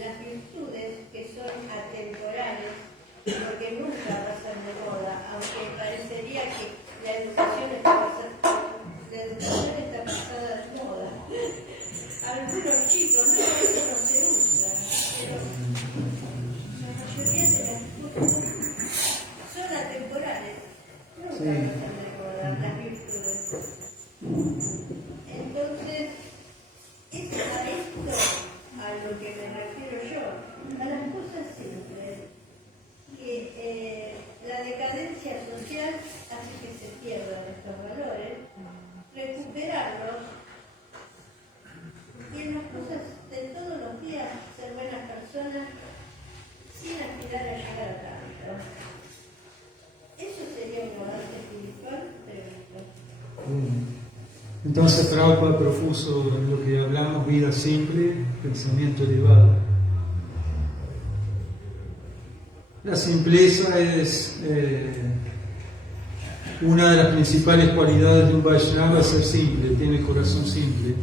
las virtudes que son atemporales, porque nunca pasan de moda, aunque parecería que la educación está pasada de moda. Algunos chicos, eso no se usa, pero la mayoría de las virtudes son atemporales, nunca pasan de moda las virtudes. Entonces, es a esto a lo que me refiero yo, a las cosas simples, que la decadencia social hace que se pierdan estos valores, recuperarlos y en las cosas de todos los días ser buenas personas sin aspirar a llegar a tanto. Eso sería un avance espiritual previsto. Entonces Prabhupada propuso lo que hablamos, vida simple, pensamiento elevado. La simpleza es una de las principales cualidades de un Vaishnava, ser simple, tiene corazón simple,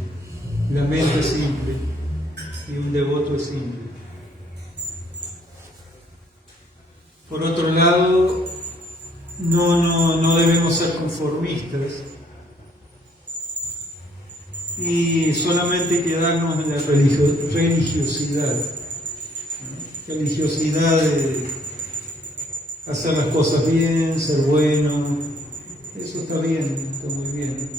la mente es simple y un devoto es simple. Por otro lado, no debemos ser conformistas y solamente quedarnos en la religiosidad de hacer las cosas bien, ser bueno, eso está bien, está muy bien.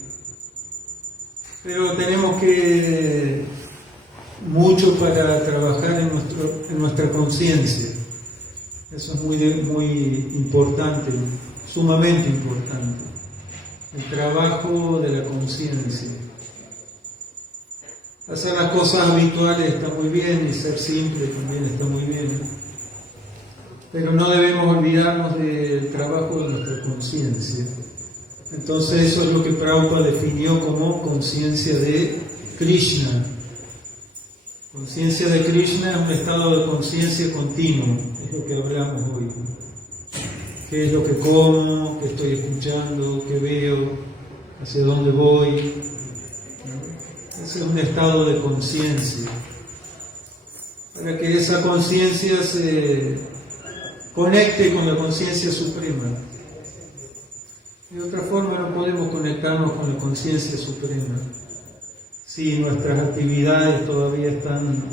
Pero tenemos que mucho para trabajar en nuestra conciencia. Eso es muy importante, sumamente importante. El trabajo de la conciencia. Hacer las cosas habituales está muy bien y ser simple también está muy bien. Pero no debemos olvidarnos del trabajo de nuestra conciencia. Entonces eso es lo que Prabhupada definió como conciencia de Krishna. Conciencia de Krishna es un estado de conciencia continuo, es lo que hablamos hoy. ¿Qué es lo que como? ¿Qué estoy escuchando? ¿Qué veo? ¿Hacia dónde voy? Ese es un estado de conciencia. Para que esa conciencia se conecte con la conciencia suprema. De otra forma no podemos conectarnos con la conciencia suprema si nuestras actividades todavía están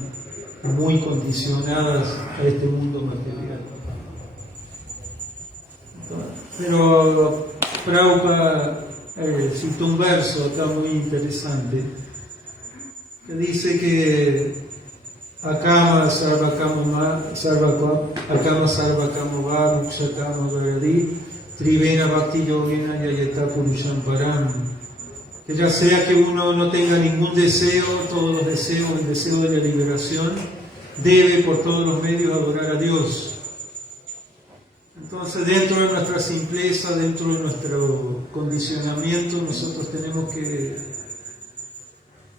muy condicionadas a este mundo material. Pero Prabhupada citó un verso acá muy interesante que dice que Akama sarvakama va mukshakama varadi trivena bhakti yogena yayata purusham param. Que ya sea que uno no tenga ningún deseo, todos los deseos, el deseo de la liberación, debe por todos los medios adorar a Dios. Entonces, dentro de nuestra simpleza, dentro de nuestro condicionamiento, nosotros tenemos que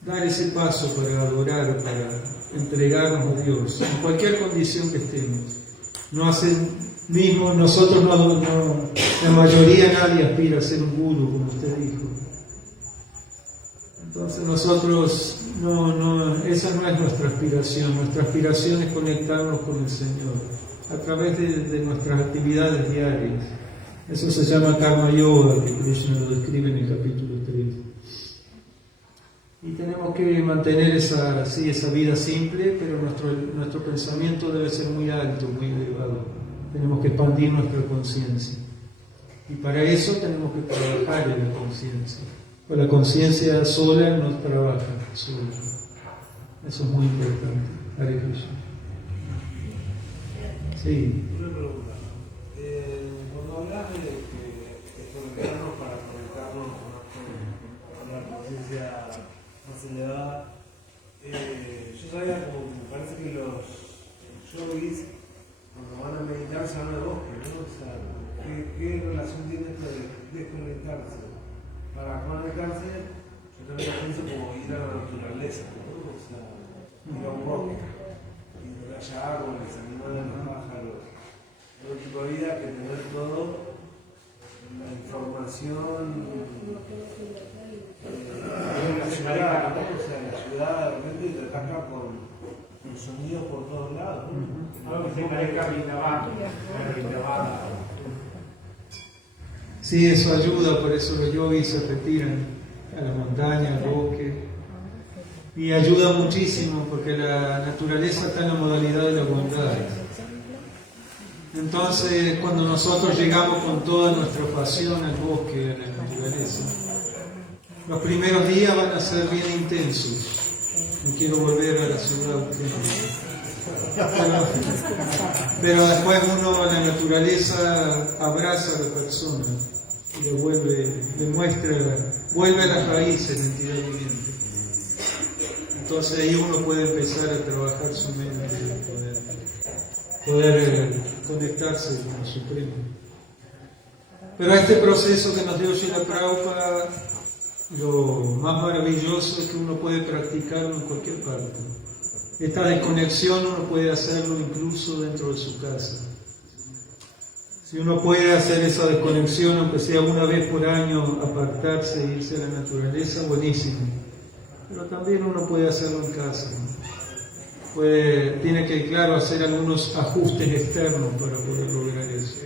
dar ese paso para adorar, para entregarnos a Dios, en cualquier condición que estemos. No hacen mismo, nosotros la mayoría nadie aspira a ser un gurú, como usted dijo. Entonces nosotros, esa no es nuestra aspiración es conectarnos con el Señor a través de nuestras actividades diarias. Eso se llama Karma Yoga, que Krishna lo describe en el capítulo 3. Y tenemos que mantener esa vida simple, pero nuestro pensamiento debe ser muy alto, muy elevado. Tenemos que expandir nuestra conciencia. Y para eso tenemos que trabajar en la conciencia. Pues la conciencia sola no trabaja sola. Eso es muy importante. Hare Krishna. Sí. Una pregunta. Cuando hablas de conectarnos para conectarnos con la conciencia más elevada, yo sabía como me parece que los yogis cuando van a meditar se van al bosque, ¿no? O sea, ¿qué relación tiene esto de desconectarse? Para conectarse, yo también pienso como ir a la naturaleza, ¿no? O sea, ir a un bosque, y donde haya árboles, animales, pájaros, todo tipo de vida, que tener todo la información en la ciudad, ¿no? O sea, en la ciudad de repente te ataca con sonidos por todos lados, ¿no? Algo que se parezca Vrindavan. Sí, eso ayuda, por eso los yogis se retiran a la montaña, al bosque. Y ayuda muchísimo, porque la naturaleza está en la modalidad de la bondad. Entonces, cuando nosotros llegamos con toda nuestra pasión al bosque, a la naturaleza, los primeros días van a ser bien intensos. No quiero volver a la ciudad urgente. Pero después la naturaleza abraza a la persona y le vuelve a las raíces de entidad viviente. Entonces ahí uno puede empezar a trabajar su mente, poder conectarse con el Supremo. Pero este proceso que nos dio Srila Prabhupada, lo más maravilloso es que uno puede practicarlo en cualquier parte. Esta desconexión uno puede hacerlo incluso dentro de su casa. Si uno puede hacer esa desconexión, aunque sea una vez por año, apartarse e irse a la naturaleza, buenísimo. Pero también uno puede hacerlo en casa, ¿no? Tiene que, claro, hacer algunos ajustes externos para poder lograr eso.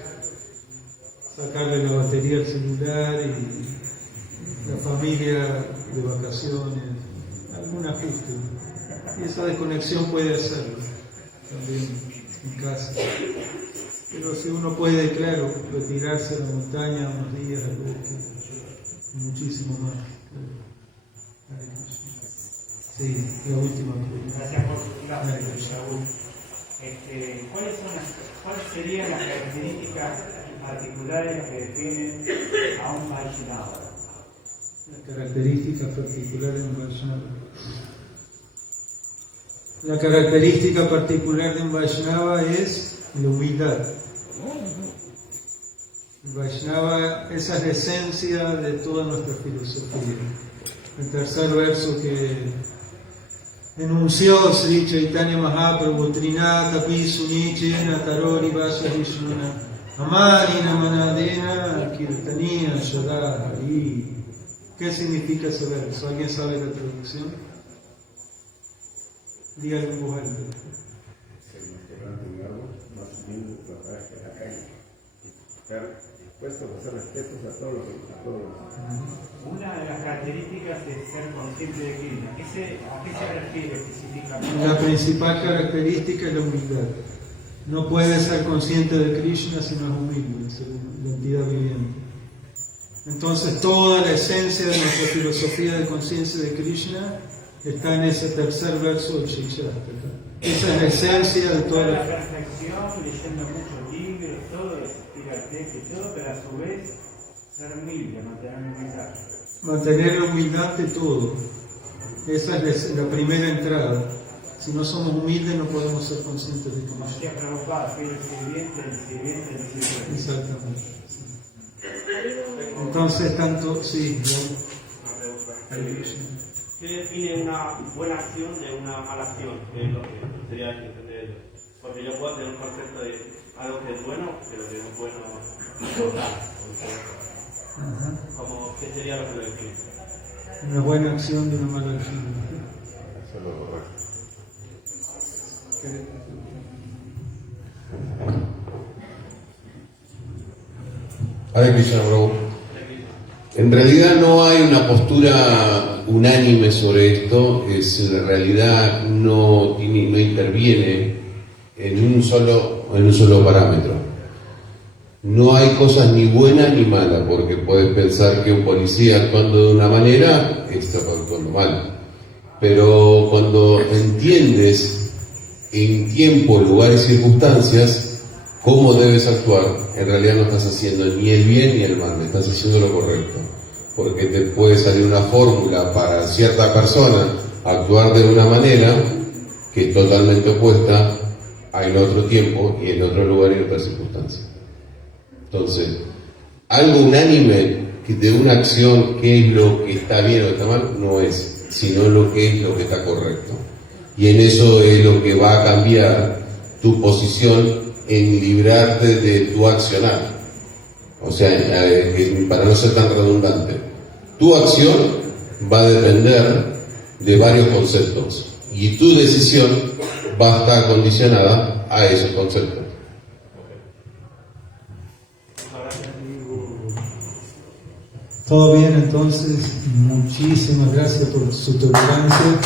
Sacarle la batería al celular y la familia de vacaciones, algún ajuste. Y esa desconexión puede hacerlo también en casa. Pero si uno puede, claro, retirarse a la montaña unos días, al bosque, muchísimo más. Sí, la última pregunta. Gracias por su clase, Shaul. ¿Cuáles serían las características particulares que definen a un Vaishnava? Las características particulares de un Vaishnava. La característica particular de un Vaishnava es la humildad. El Vaishnava, esa es la esencia de toda nuestra filosofía. El tercer verso que enunció Sri Chaitanya Mahaprabhu, Trinata Pisu Nichena Tarori Vasa Vishnuna Amarina Manadena Kirtaniya Shadahari. ¿Qué significa ese verso? ¿Alguien sabe la traducción? Díganlo en voz alta. Una de las características es ser consciente de Krishna. ¿A qué se refiere específicamente? La principal característica es la humildad. No puede ser consciente de Krishna si no es humilde, según la entidad viviente. Entonces toda la esencia de nuestra filosofía de conciencia de Krishna está en ese tercer verso del Shikshastra. Esa es la esencia de toda la perfección, leyendo muchos libros, todo, explicarte y todo, pero a su vez ser humilde, mantener humildad. mantener la humildad de todo. Esa es la primera entrada. Si no somos humildes no podemos ser conscientes de Krishna. Mashiach Prabhupada, que el sirviente, el sirviente, el sirviente. Exactamente. Entonces, tanto, sí, ¿Qué define una buena acción de una mala acción? Que es lo que sería entenderlo. Porque yo puedo tener un concepto de algo que es bueno, pero que no es bueno total. Como, ¿qué sería lo que lo define? una buena acción de una mala acción. Eso es lo correcto. Hare Krishna, Prabhu. En realidad no hay una postura unánime sobre esto, en realidad no interviene en un solo parámetro. No hay cosas ni buenas ni malas, porque puedes pensar que un policía actuando de una manera está actuando mal. Pero cuando entiendes en tiempo, lugar y circunstancias cómo debes actuar, en realidad no estás haciendo ni el bien ni el mal, estás haciendo lo correcto. Porque te puede salir una fórmula para cierta persona actuar de una manera que es totalmente opuesta en otro tiempo y en otro lugar y en otras circunstancias. Entonces, algo unánime de una acción, qué es lo que está bien o está mal, no es, sino lo que es lo que está correcto. Y en eso es lo que va a cambiar tu posición en librarte de tu accionar. O sea, para no ser tan redundante, tu acción va a depender de varios conceptos y tu decisión va a estar condicionada a esos conceptos. Todo bien, entonces, muchísimas gracias por su tolerancia.